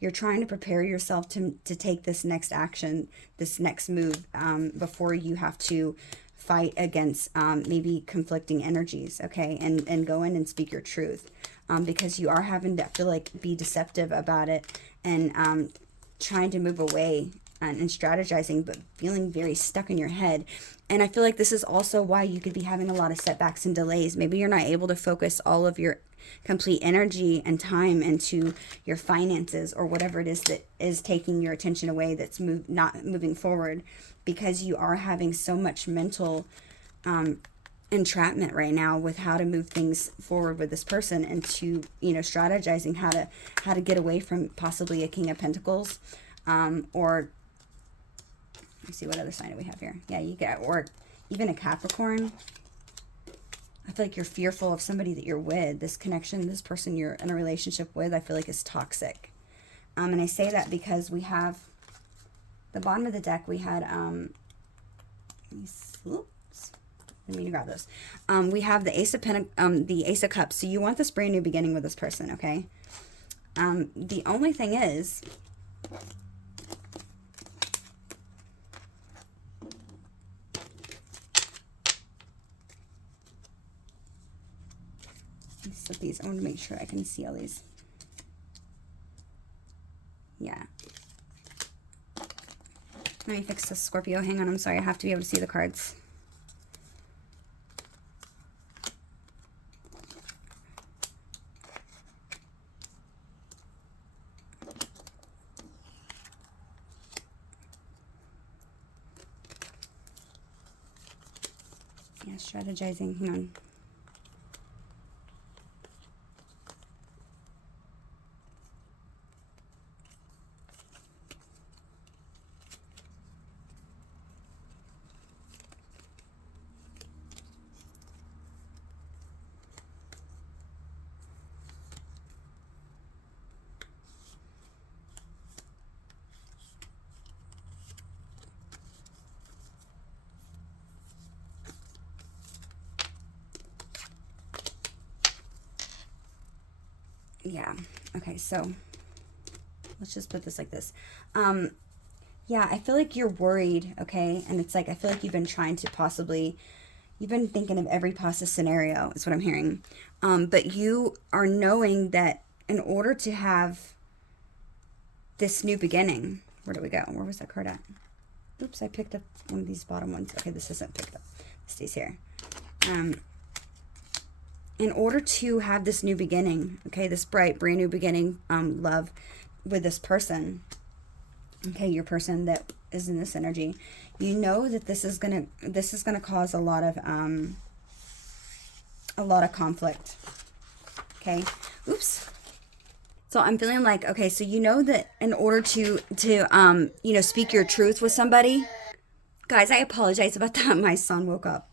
You're trying to prepare yourself to take this next action, this next move, before you have to fight against maybe conflicting energies, okay? And go in and speak your truth. Because you are having to, I feel like, be deceptive about it and trying to move away and strategizing, but feeling very stuck in your head. And I feel like this is also why you could be having a lot of setbacks and delays. Maybe you're not able to focus all of your complete energy and time into your finances or whatever it is that is taking your attention away, that's not moving forward, because you are having so much mental entrapment right now with how to move things forward with this person, and to strategizing how to get away from possibly a King of Pentacles, or let's see, what other sign do we have here? Yeah, you get, or even a Capricorn. I feel like you're fearful of somebody that you're with. This connection, this person you're in a relationship with, I feel like is toxic. And I say that because we have the bottom of the deck, we had, oops, I mean to grab those. We have the the Ace of Cups. So you want this brand new beginning with this person, okay? The only thing is, let's set these. I want to make sure I can see all these. Yeah. Let me fix this, Scorpio. Hang on. I'm sorry. I have to be able to see the cards. Yeah, strategizing. Hang on. Yeah. Okay, so let's just put this like this. Yeah, I feel like you're worried, okay? And it's like, I feel like you've been trying to you've been thinking of every possible scenario, is what I'm hearing. But you are knowing that in order to have this new beginning, where do we go? Where was that card at? Oops, I picked up one of these bottom ones. Okay, this isn't picked up. It stays here. In order to have this new beginning, okay, this bright, brand new beginning, love with this person, okay, your person that is in this energy, you know that this is gonna cause a lot of conflict. Okay, oops. So I'm feeling like, okay, so you know that in order to you know, speak your truth with somebody, guys, I apologize about that. My son woke up.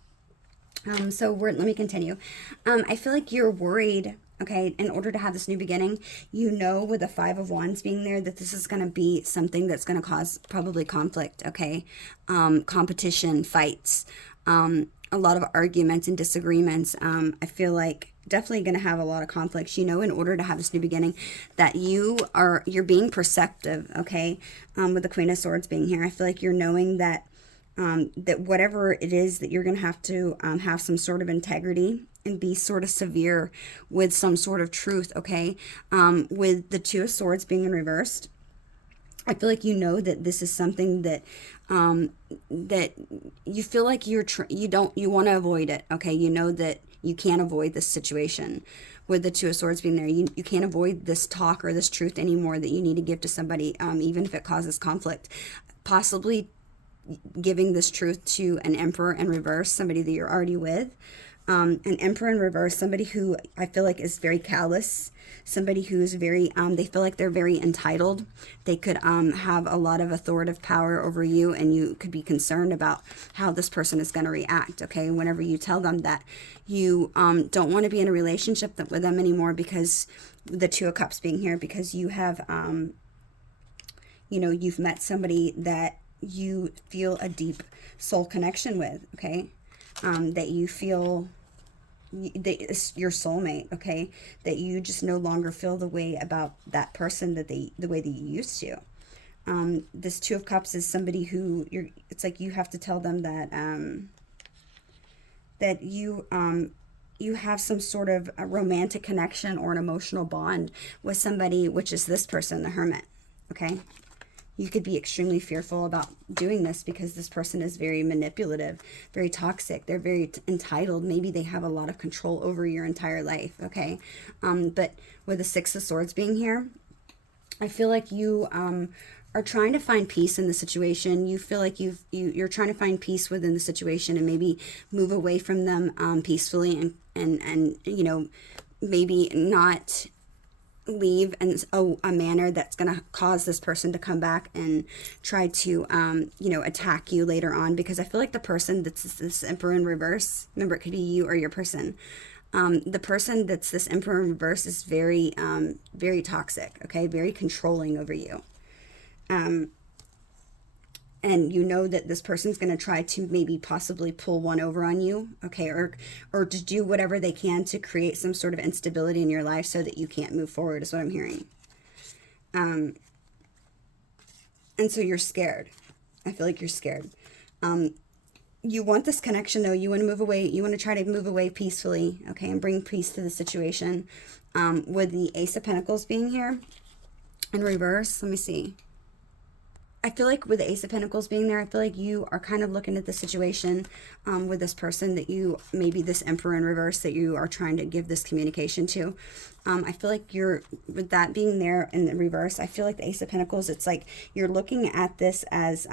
So let me continue. I feel like you're worried, okay, in order to have this new beginning, you know, with the Five of Wands being there, that this is going to be something that's going to cause probably conflict, okay, competition, fights, a lot of arguments and disagreements. I feel like definitely going to have a lot of conflicts, you know, in order to have this new beginning, that you're being perceptive, okay, with the Queen of Swords being here. I feel like you're knowing that that whatever it is, that you're going to have some sort of integrity and be sort of severe with some sort of truth, okay? With the Two of Swords being in reversed, I feel like you know that this is something that that you feel like you want to avoid it, okay? You know that you can't avoid this situation. With the Two of Swords being there, you can't avoid this talk or this truth anymore that you need to give to somebody, even if it causes conflict. Possibly giving this truth to an Emperor in reverse, somebody that you're already with. An Emperor in reverse, somebody who I feel like is very callous, somebody who is very, they feel like they're very entitled. They could have a lot of authoritative power over you, and you could be concerned about how this person is going to react, okay? Whenever you tell them that you don't want to be in a relationship with them anymore, because the Two of Cups being here, because you have, you know, you've met somebody that you feel a deep soul connection with, okay? That you feel that it's your soulmate, okay? That you just no longer feel the way about that person the way that you used to. This Two of Cups is somebody who it's like you have to tell them that that you have some sort of a romantic connection or an emotional bond with somebody, which is this person, the Hermit, okay? You could be extremely fearful about doing this because this person is very manipulative, very toxic. They're very entitled. Maybe they have a lot of control over your entire life, okay? But with the Six of Swords being here, I feel like you are trying to find peace in the situation. You feel like you're trying to find peace within the situation and maybe move away from them peacefully and you know, maybe not leave in a manner that's going to cause this person to come back and try to you know, attack you later on, because I feel like the person that's this Emperor in reverse, remember, it could be you or your person, The person that's this Emperor in reverse is very, very toxic, okay? Very controlling over you. And you know that this person's going to try to maybe possibly pull one over on you, okay? Or to do whatever they can to create some sort of instability in your life so that you can't move forward, is what I'm hearing. And so you're scared. I feel like you're scared. You want this connection, though. You want to move away. You want to try to move away peacefully, okay, and bring peace to the situation. With the Ace of Pentacles being here in reverse, let me see. I feel like with the Ace of Pentacles being there, I feel like you are kind of looking at the situation with this person that you, maybe this Emperor in reverse that you are trying to give this communication to. I feel like you're, with that being there in the reverse, I feel like the Ace of Pentacles, it's like you're looking at this as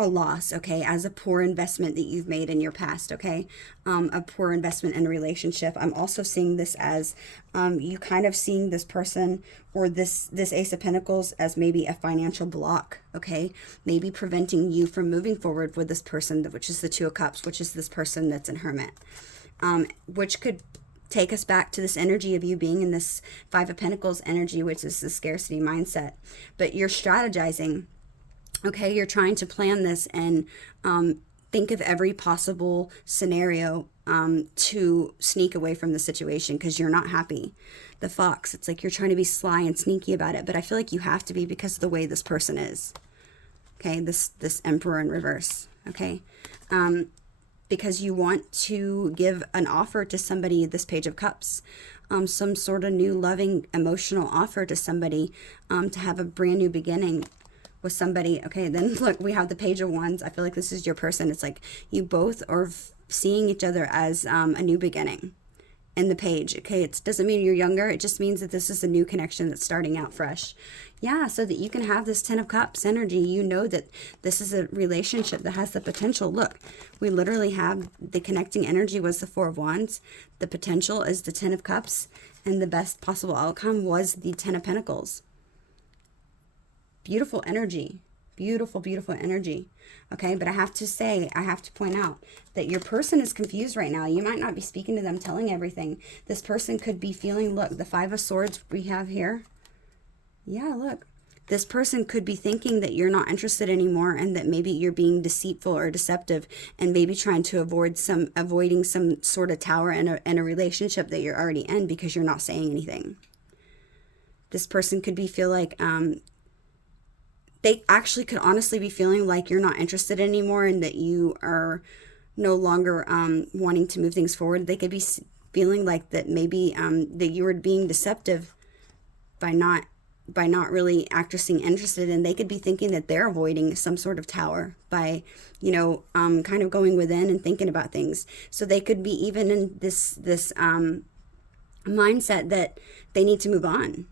a loss, okay, as a poor investment that you've made in your past, okay, a poor investment in a relationship. I'm also seeing this as you kind of seeing this person or this Ace of Pentacles as maybe a financial block, okay, maybe preventing you from moving forward with this person, which is the Two of Cups, which is this person that's in Hermit, which could take us back to this energy of you being in this Five of Pentacles energy, which is the scarcity mindset. But you're strategizing. Okay, you're trying to plan this and think of every possible scenario to sneak away from the situation because you're not happy. The Fox, it's like you're trying to be sly and sneaky about it, but I feel like you have to be because of the way this person is. Okay, this Emperor in reverse. Okay, because you want to give an offer to somebody, this Page of Cups. Some sort of new loving emotional offer to somebody to have a brand new beginning with somebody. Okay, then look, we have the Page of Wands. I feel like this is your person. It's like you both are seeing each other as a new beginning. And the Page, okay, it doesn't mean you're younger. It just means that this is a new connection that's starting out fresh. Yeah, so that you can have this Ten of Cups energy. You know that this is a relationship that has the potential. Look, we literally have the connecting energy was the Four of Wands. The potential is the Ten of Cups. And the best possible outcome was the Ten of Pentacles. Beautiful energy. Beautiful, beautiful energy. Okay, but I have to say, I have to point out that your person is confused right now. You might not be speaking to them, telling everything. This person could be feeling, look, the Five of Swords we have here. Yeah, look. This person could be thinking that you're not interested anymore and that maybe you're being deceitful or deceptive and maybe trying to avoiding some sort of tower in a relationship that you're already in because you're not saying anything. This person could feel like they actually could honestly be feeling like you're not interested anymore and that you are no longer wanting to move things forward. They could be feeling like that maybe that you were being deceptive by not really acting interested, and they could be thinking that they're avoiding some sort of tower by, you know, kind of going within and thinking about things. So they could be even in this mindset that they need to move on.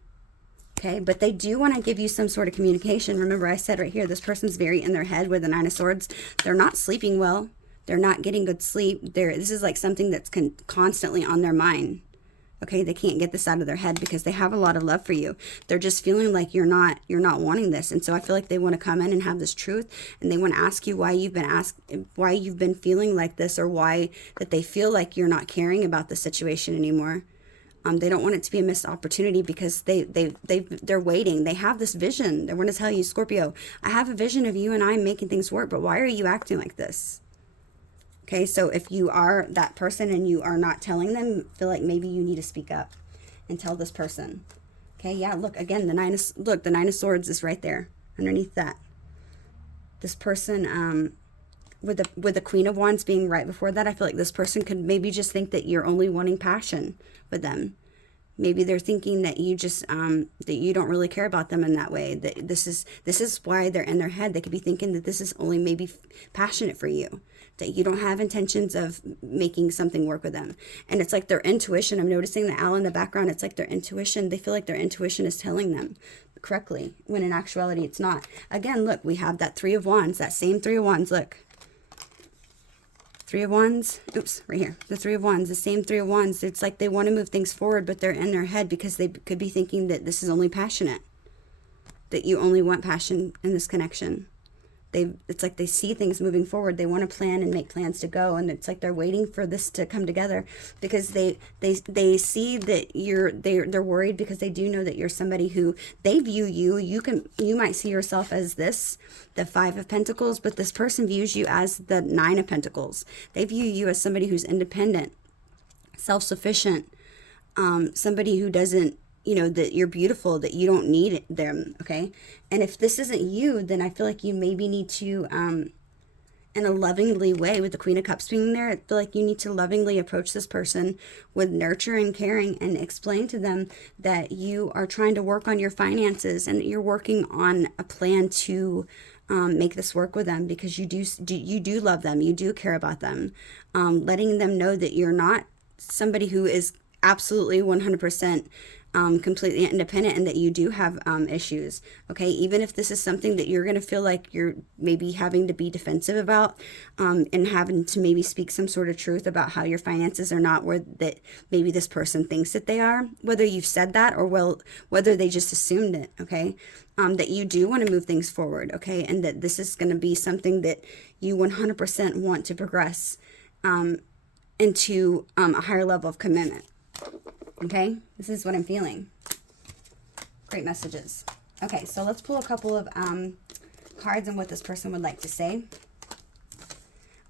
Okay, but they do want to give you some sort of communication. Remember, I said right here, this person's very in their head with the Nine of Swords. They're not sleeping well. They're not getting good sleep. This is like something that's constantly on their mind. Okay, they can't get this out of their head because they have a lot of love for you. They're just feeling like you're not wanting this, and so I feel like they want to come in and have this truth, and they want to ask you why you've been feeling like this, or why that they feel like you're not caring about the situation anymore. They don't want it to be a missed opportunity because they're waiting. They have this vision. They want to tell you, Scorpio, I have a vision of you and I making things work, but why are you acting like this? Okay, so if you are that person and you are not telling them, feel like maybe you need to speak up and tell this person. Okay, yeah, look, again, the Nine of Swords is right there underneath that. This person, with the Queen of Wands being right before that, I feel like this person could maybe just think that you're only wanting passion with them. Maybe they're thinking that you just that you don't really care about them in that way. That this is why they're in their head. They could be thinking that this is only maybe passionate for you, that you don't have intentions of making something work with them. And it's like their intuition. I'm noticing the owl in the background. It's like their intuition. They feel like their intuition is telling them correctly, when in actuality it's not. Again, look, we have that Three of Wands, that same Three of Wands. Look. Three of Wands, oops, right here, the Three of Wands, the same Three of Wands. It's like they want to move things forward, but they're in their head because they could be thinking that this is only passionate, that you only want passion in this connection. It's like they see things moving forward. They want to plan and make plans to go, and it's like they're waiting for this to come together, because they see that they're worried, because they do know that you're somebody who they view you might see yourself as the Five of Pentacles, but this person views you as the Nine of Pentacles. They view you as somebody who's independent, self-sufficient, somebody who doesn't, that you're beautiful, that you don't need them, okay? And if this isn't you, then I feel like you maybe need to, in a lovingly way, with the Queen of Cups being there, I feel like you need to lovingly approach this person with nurture and caring, and explain to them that you are trying to work on your finances, and that you're working on a plan to make this work with them, because you do love them, you do care about them, letting them know that you're not somebody who is absolutely 100% completely independent, and that you do have issues, okay? Even if this is something that you're going to feel like you're maybe having to be defensive about, and having to maybe speak some sort of truth about how your finances are not where that maybe this person thinks that they are, whether you've said that or whether they just assumed it, okay? That you do want to move things forward, okay? And that this is going to be something that you 100% want to progress into a higher level of commitment. Okay, this is what I'm feeling. Great messages. Okay, so let's pull a couple of cards and what this person would like to say.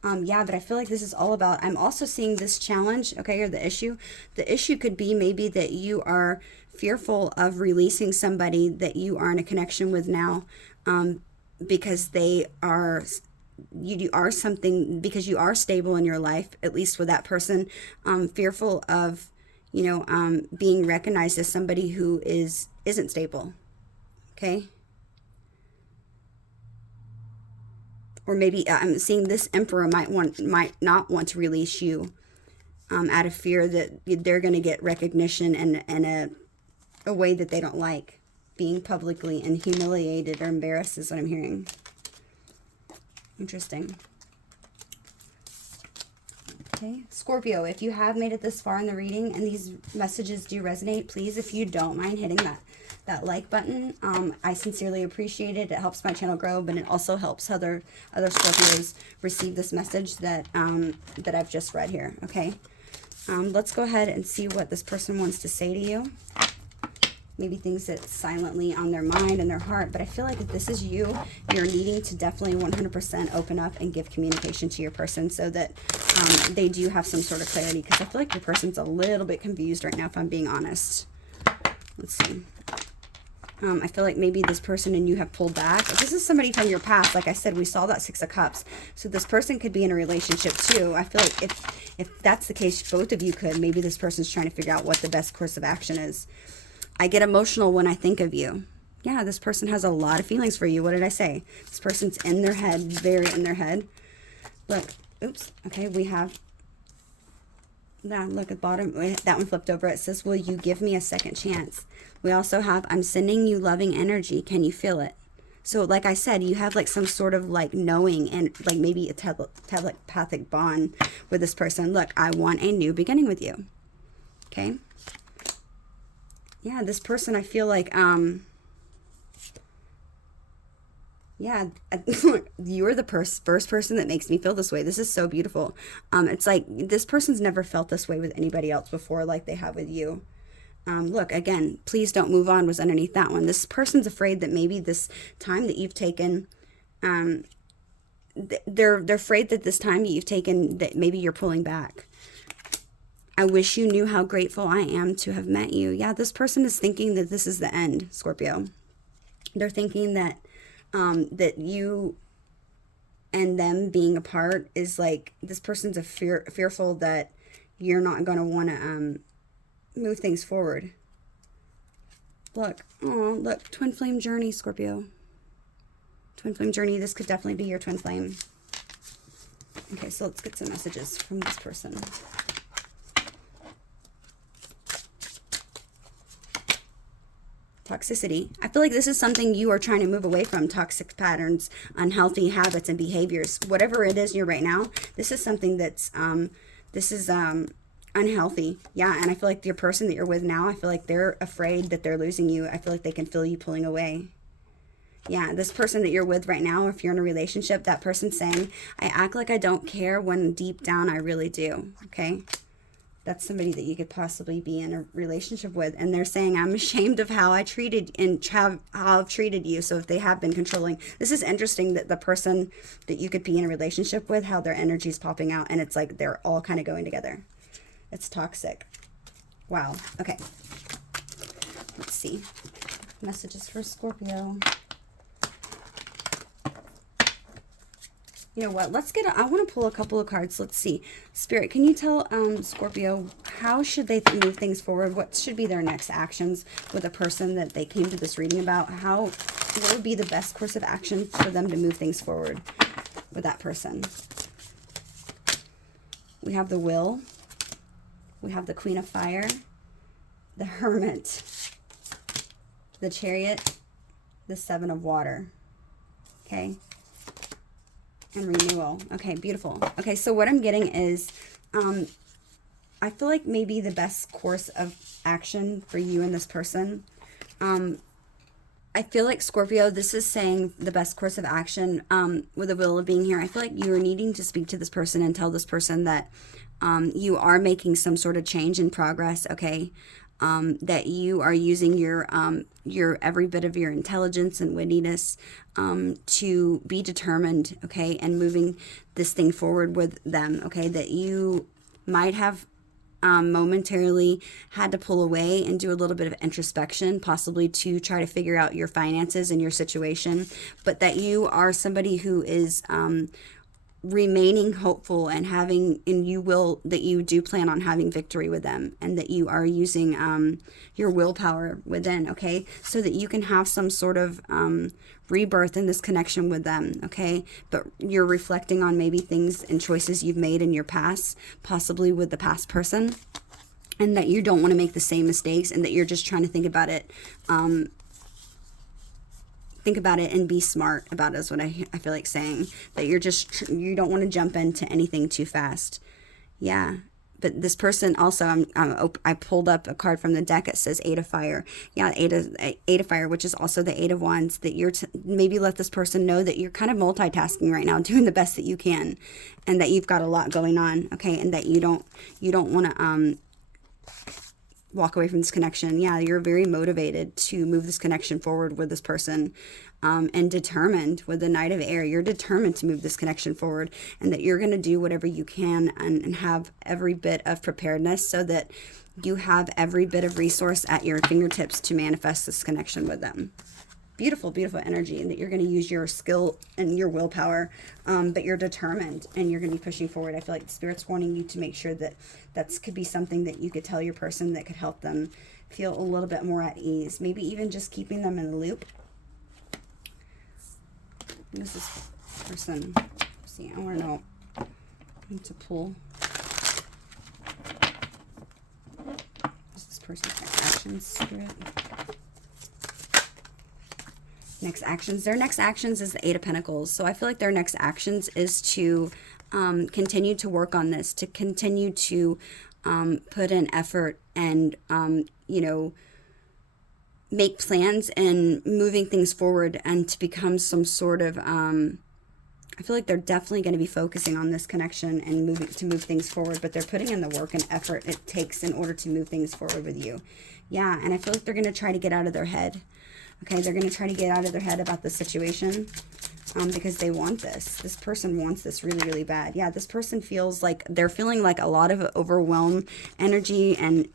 Yeah, but I feel like this is all about, I'm also seeing this challenge, okay, or the issue. The issue could be maybe that you are fearful of releasing somebody that you are in a connection with now, because you are stable in your life, at least with that person, fearful of being recognized as somebody who isn't stable, okay? Or maybe I'm seeing this Emperor might not want to release you out of fear that they're going to get recognition in a way that they don't like. Being publicly and humiliated or embarrassed is what I'm hearing. Interesting. Okay, Scorpio, if you have made it this far in the reading and these messages do resonate, please, if you don't mind hitting that like button. I sincerely appreciate it. It helps my channel grow, but it also helps other Scorpios receive this message that I've just read here, okay? Let's go ahead and see what this person wants to say to you. Maybe things that's silently on their mind and their heart, but I feel like if this is you, you're needing to definitely 100% open up and give communication to your person so that they do have some sort of clarity, because I feel like your person's a little bit confused right now, if I'm being honest. Let's see. I feel like maybe this person and you have pulled back. If this is somebody from your past, like I said, we saw that Six of Cups. So this person could be in a relationship too. I feel like if that's the case, both of you could. Maybe this person's trying to figure out what the best course of action is. I get emotional when I think of you. Yeah, this person has a lot of feelings for you. What did I say? This person's in their head, very in their head. Look, oops. Okay, we have, now look at the bottom. That one flipped over. It says, will you give me a second chance? We also have, I'm sending you loving energy. Can you feel it? So like I said, you have like some sort of like knowing and like maybe a telepathic bond with this person. Look, I want a new beginning with you. Okay. Yeah, this person, I feel like, yeah, you're the first person that makes me feel this way. This is so beautiful. It's like this person's never felt this way with anybody else before like they have with you. Look, again, please don't move on was underneath that one. This person's afraid that maybe this time that you've taken, they're afraid that this time that you've taken, that maybe you're pulling back. I wish you knew how grateful I am to have met you. Yeah, this person is thinking that this is the end, Scorpio. They're thinking that that you and them being apart is like, this person's fearful that you're not going to want to move things forward. Look, oh, look, twin flame journey, Scorpio. Twin flame journey, this could definitely be your twin flame. Okay, so let's get some messages from this person. Toxicity. I feel like this is something you are trying to move away from. Toxic patterns, unhealthy habits and behaviors. Whatever it is you're right now, this is something that's unhealthy. Yeah, and I feel like your person that you're with now, I feel like they're afraid that they're losing you. I feel like they can feel you pulling away. Yeah, this person that you're with right now, if you're in a relationship, that person's saying, I act like I don't care when deep down I really do, okay? That's somebody that you could possibly be in a relationship with. And they're saying, I'm ashamed of how I treated and how I've treated you. So if they have been controlling, this is interesting that the person that you could be in a relationship with, how their energy is popping out. And it's like they're all kind of going together. It's toxic. Wow. Okay. Let's see. Messages for Scorpio. You know what? Let's get, I want to pull a couple of cards. Let's see. Spirit, can you tell Scorpio, how should they move things forward? What should be their next actions with a person that they came to this reading about? What would be the best course of action for them to move things forward with that person? We have the Will. We have the Queen of Fire. The Hermit. The Chariot. The Seven of Water. Okay. And renewal. Okay, beautiful. Okay, so what I'm getting is, I feel like maybe the best course of action for you and this person, I feel like Scorpio, this is saying the best course of action, with the Will of being here. I feel like you're needing to speak to this person and tell this person that you are making some sort of change in progress, okay? That you are using your every bit of your intelligence and wittiness to be determined, okay, and moving this thing forward with them, okay, that you might have momentarily had to pull away and do a little bit of introspection, possibly to try to figure out your finances and your situation, but that you are somebody who is remaining hopeful and that you do plan on having victory with them, and that you are using your willpower within, okay, so that you can have some sort of rebirth in this connection with them, okay, but you're reflecting on maybe things and choices you've made in your past, possibly with the past person, and that you don't want to make the same mistakes, and that you're just trying to think about it and be smart about it is what I feel like saying. That you don't want to jump into anything too fast. Yeah. But this person also, I pulled up a card from the deck that says Eight of Fire. Yeah, Eight of Fire, which is also the Eight of Wands. That you're maybe let this person know that you're kind of multitasking right now, doing the best that you can, and that you've got a lot going on, okay, and that you don't want to walk away from this connection. Yeah, you're very motivated to move this connection forward with this person, and determined with the Knight of Air. You're determined to move this connection forward, and that you're going to do whatever you can and have every bit of preparedness so that you have every bit of resource at your fingertips to manifest this connection with them. Beautiful, beautiful energy, and that you're going to use your skill and your willpower, but you're determined and you're going to be pushing forward. I feel like the Spirit's wanting you to make sure that could be something that you could tell your person that could help them feel a little bit more at ease. Maybe even just keeping them in the loop. What is this person? See, I want to know. I need to pull. What is this person's actions, Spirit? Next actions. Their next actions is the Eight of Pentacles. So I feel like their next actions is to continue to work on this, to continue to put in effort and, make plans and moving things forward, and to become some sort of, I feel like they're definitely going to be focusing on this connection and move things forward, but they're putting in the work and effort it takes in order to move things forward with you. Yeah, and I feel like they're going to try to get out of their head. Okay, they're going to try to get out of their head about the situation because they want this. This person wants this really, really bad. Yeah, this person feels like they're feeling like a lot of overwhelmed energy and,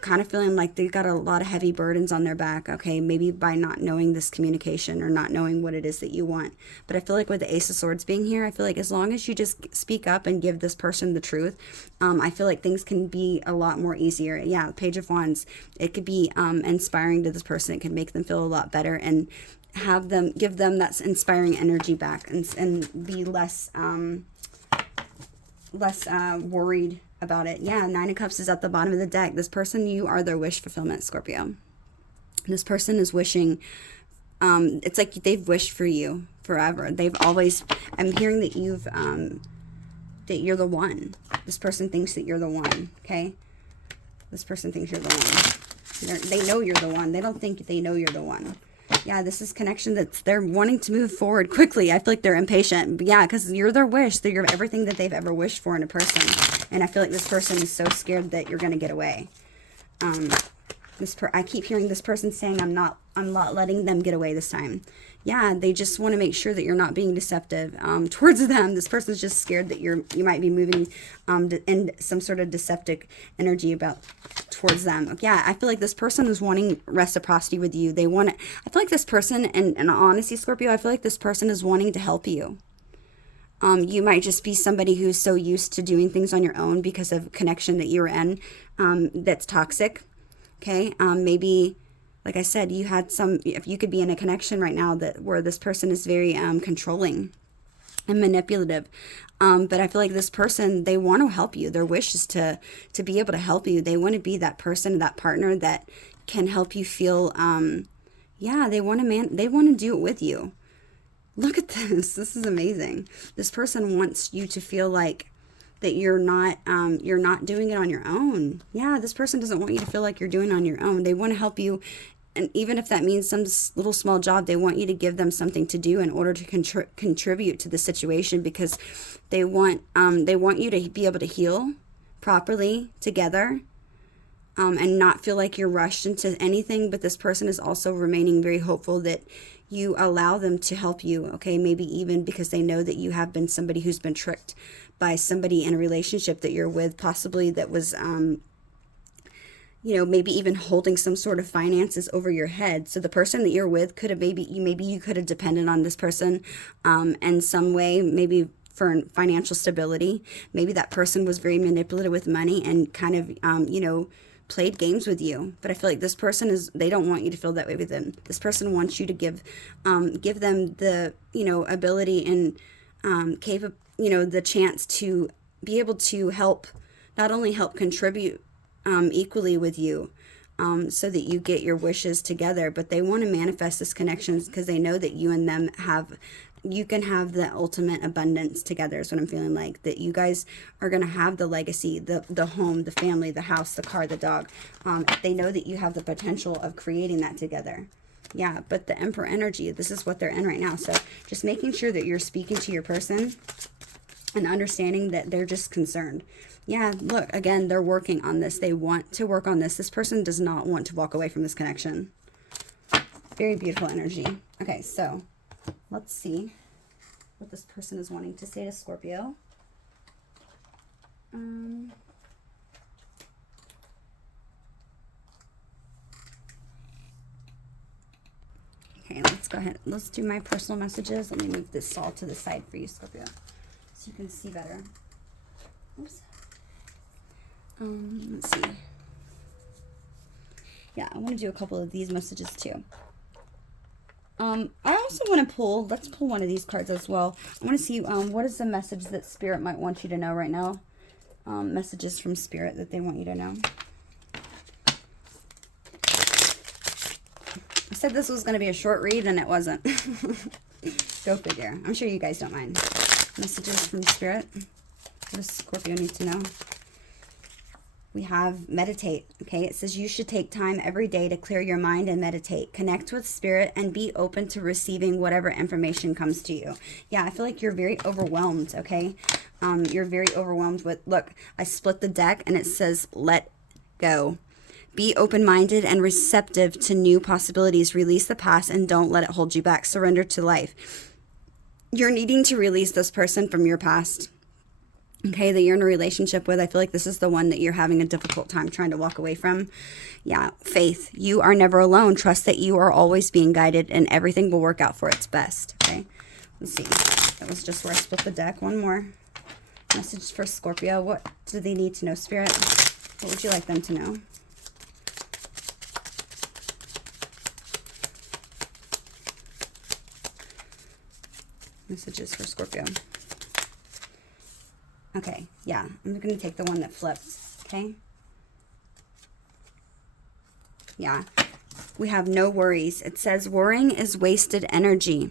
kind of feeling like they've got a lot of heavy burdens on their back, okay, maybe by not knowing this communication or not knowing what it is that you want. But I feel like with the Ace of Swords being here, I feel like as long as you just speak up and give this person the truth, I feel like things can be a lot more easier. Yeah, Page of Wands, it could be inspiring to this person. It can make them feel a lot better and give them that inspiring energy back and be less worried about it. Yeah, Nine of Cups is at the bottom of the deck. This person, you are their wish fulfillment, Scorpio. This person is wishing, it's like they've wished for you forever. They've always, I'm hearing that that you're the one. This person thinks that you're the one, okay? This person thinks you're the one. They know you're the one. They don't think they know you're the one. Yeah, this is connection they're wanting to move forward quickly. I feel like they're impatient. But yeah, because you're their wish. You're everything that they've ever wished for in a person. And I feel like this person is so scared that you're going to get away. I keep hearing this person saying, I'm not letting them get away this time. Yeah, they just want to make sure that you're not being deceptive towards them. This person's just scared that you might be moving in some sort of deceptive energy towards them. Yeah, I feel like this person is wanting reciprocity with you. I feel like this person, and honestly, Scorpio, I feel like this person is wanting to help you. You might just be somebody who's so used to doing things on your own because of connection that you're in that's toxic. Okay, maybe, like I said, if you could be in a connection right now where this person is very controlling and manipulative. But I feel like this person, they want to help you. Their wish is to be able to help you. They want to be that person, that partner that can help you feel, they want to do it with you. Look at this. This is amazing. This person wants you to feel like that you're not doing it on your own. Yeah, this person doesn't want you to feel like you're doing it on your own. They want to help you, and even if that means some little small job, they want you to give them something to do in order to contribute to the situation, because they want you to be able to heal properly together, and not feel like you're rushed into anything. But this person is also remaining very hopeful that you allow them to help you, okay? Maybe even because they know that you have been somebody who's been tricked by somebody in a relationship that you're with, possibly that was, maybe even holding some sort of finances over your head. So the person that you're with could have maybe you could have depended on this person in some way, maybe for financial stability. Maybe that person was very manipulative with money and kind of, played games with you. But I feel like this person they don't want you to feel that way with them. This person wants you to give them the, ability and the chance to be able to not only help contribute equally with you, so that you get your wishes together, but they want to manifest this connection because they know that you and them you can have the ultimate abundance together, is what I'm feeling like. That you guys are going to have the legacy, the home, the family, the house, the car, the dog. They know that you have the potential of creating that together. Yeah, but the Emperor energy, this is what they're in right now. So just making sure that you're speaking to your person and understanding that they're just concerned. Yeah, look, again, they're working on this. They want to work on this. This person does not want to walk away from this connection. Very beautiful energy. Okay, so let's see what this person is wanting to say to Scorpio. Okay, let's go ahead. Let's do my personal messages. Let me move this all to the side for you, Scorpio, so you can see better. Oops. Let's see. Yeah, I want to do a couple of these messages too. I also want to let's pull one of these cards as well. I want to see what is the message that Spirit might want you to know right now. Messages from Spirit that they want you to know. I said this was going to be a short read and it wasn't. Go figure. I'm sure you guys don't mind. Messages from Spirit. What does Scorpio need to know? We have meditate, okay? It says you should take time every day to clear your mind and meditate. Connect with Spirit and be open to receiving whatever information comes to you. Yeah, I feel like you're very overwhelmed, okay? You're very overwhelmed with, look, I split the deck and it says let go. Be open-minded and receptive to new possibilities. Release the past and don't let it hold you back. Surrender to life. You're needing to release this person from your past, okay, that you're in a relationship with. I feel like this is the one that you're having a difficult time trying to walk away from. Yeah, faith. You are never alone. Trust that you are always being guided and everything will work out for its best, okay? Let's see. That was just where I split the deck. One more message for Scorpio. What do they need to know, Spirit? What would you like them to know? Messages for Scorpio. Okay, yeah, I'm going to take the one that flips, okay? Yeah, we have no worries. It says worrying is wasted energy.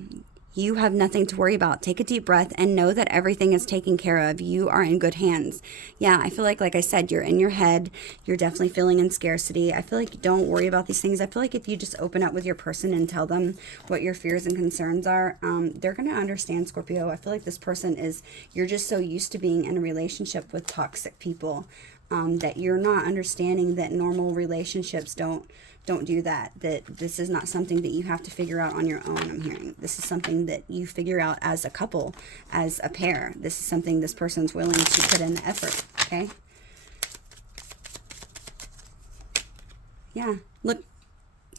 You have nothing to worry about. Take a deep breath and know that everything is taken care of. You are in good hands. Yeah, I feel like I said, you're in your head. You're definitely feeling in scarcity. I feel like you don't worry about these things. I feel like if you just open up with your person and tell them what your fears and concerns are, they're going to understand, Scorpio. I feel like this person is, you're just so used to being in a relationship with toxic people that you're not understanding that normal relationships don't do that, that this is not something that you have to figure out on your own. I'm hearing this is something that you figure out as a couple, as a pair. This is something this person's willing to put in the effort. Okay. Yeah, look,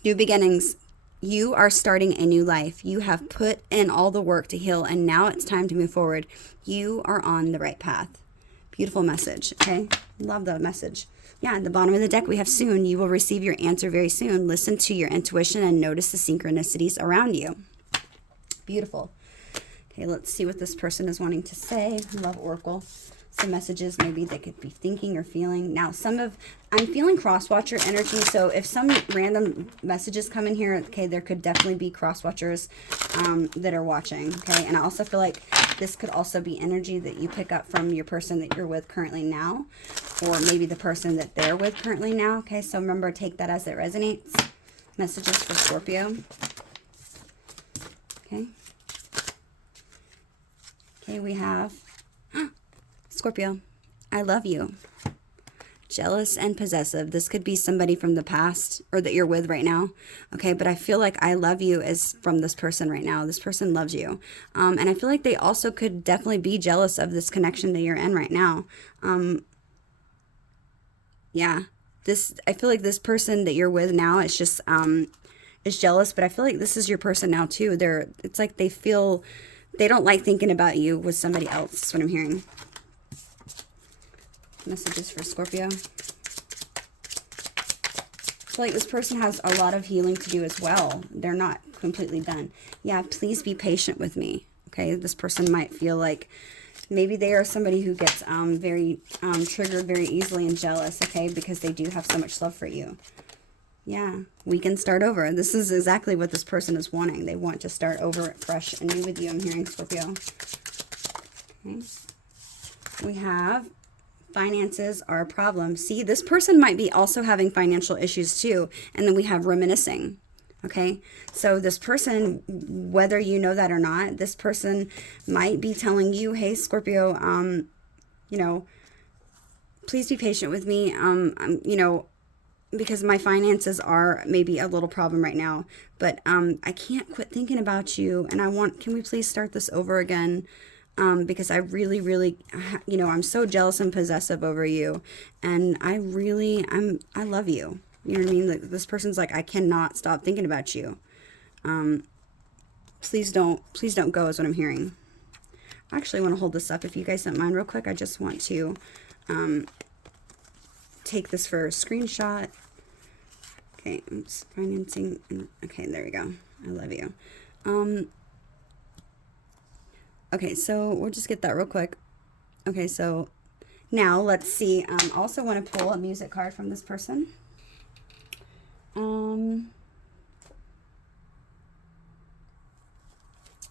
new beginnings. You are starting a new life. You have put in all the work to heal, and now it's time to move forward. You are on the right path. Beautiful message. Okay, love the message. Yeah, at the bottom of the deck, we have soon. You will receive your answer very soon. Listen to your intuition and notice the synchronicities around you. Beautiful. Okay, let's see what this person is wanting to say. Love Oracle. Some messages maybe they could be thinking or feeling. Now, I'm feeling cross-watcher energy, so if some random messages come in here, okay, there could definitely be cross-watchers that are watching, okay? And I also feel like this could also be energy that you pick up from your person that you're with currently now, or maybe the person that they're with currently now, okay? So remember, take that as it resonates. Messages for Scorpio. Okay. Okay, we have Scorpio, I love you. Jealous and possessive. This could be somebody from the past or that you're with right now. Okay, but I feel like I love you is from this person right now. This person loves you. And I feel like they also could definitely be jealous of this connection that you're in right now. Yeah, I feel like this person that you're with now is just is jealous, but I feel like this is your person now too. It's like they don't like thinking about you with somebody else. That's what I'm hearing. Messages for Scorpio. I feel like this person has a lot of healing to do as well. They're not completely done. Yeah, please be patient with me. Okay, this person might feel like maybe they are somebody who gets very triggered very easily and jealous, okay, because they do have so much love for you. Yeah, we can start over. This is exactly what this person is wanting. They want to start over fresh and new with you. I'm hearing, Scorpio. Okay. We have finances are a problem. See, this person might be also having financial issues too. And then we have reminiscing. Okay, so this person, whether you know that or not, this person might be telling you, hey, Scorpio, you know, please be patient with me. You know, because my finances are maybe a little problem right now, but I can't quit thinking about you. And can we please start this over again? Because I really, really, you know, I'm so jealous and possessive over you. And I love you. You know what I mean? Like, this person's like, I cannot stop thinking about you. Please don't go is what I'm hearing. I actually want to hold this up if you guys don't mind real quick. I just want to take this for a screenshot. Okay, I'm just financing. Okay, there we go. I love you. Okay, so we'll just get that real quick. Okay, so now let's see. I also want to pull a music card from this person.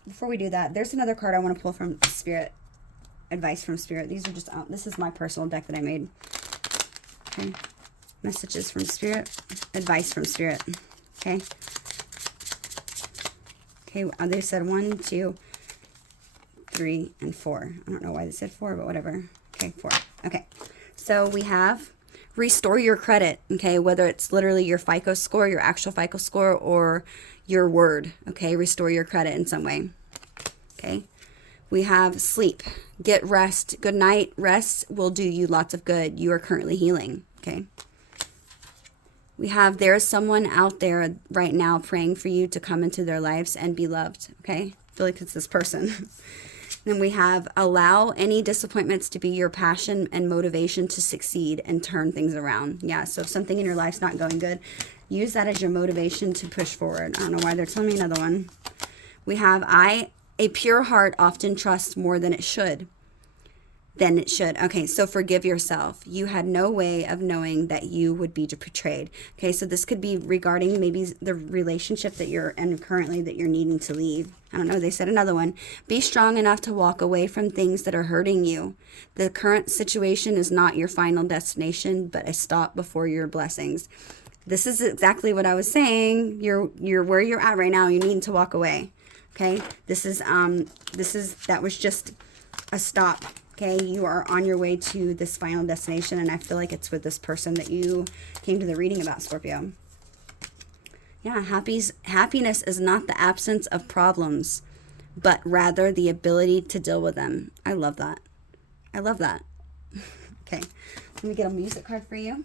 Before we do that, there's another card I want to pull from Spirit. Advice from Spirit. These are just, this is my personal deck that I made. Okay. Messages from Spirit. Advice from Spirit. Okay. Okay, they said 1, 2, 3, and 4. I don't know why they said 4, but whatever. Okay, 4. Okay. So we have restore your credit. Okay, whether it's literally your FICO score, your actual FICO score, or your word. Okay, restore your credit in some way. Okay. We have sleep. Get rest. Good night. Rest will do you lots of good. You are currently healing. Okay. We have there is someone out there right now praying for you to come into their lives and be loved. Okay. I feel like it's this person. Then we have allow any disappointments to be your passion and motivation to succeed and turn things around. Yeah. So if something in your life's not going good, use that as your motivation to push forward. I don't know why they're telling me another one. We have a pure heart often trusts more than it should. than it should. Okay, so forgive yourself. You had no way of knowing that you would be betrayed. Okay, so this could be regarding maybe the relationship that you're in currently that you're needing to leave. I don't know, they said another one. Be strong enough to walk away from things that are hurting you. The current situation is not your final destination, but a stop before your blessings. This is exactly what I was saying. You're where you're at right now. You need to walk away. Okay, that was just a stop. Okay, you are on your way to this final destination, and I feel like it's with this person that you came to the reading about, Scorpio. Yeah, happiness is not the absence of problems, but rather the ability to deal with them. I love that. I love that. Okay, let me get a music card for you.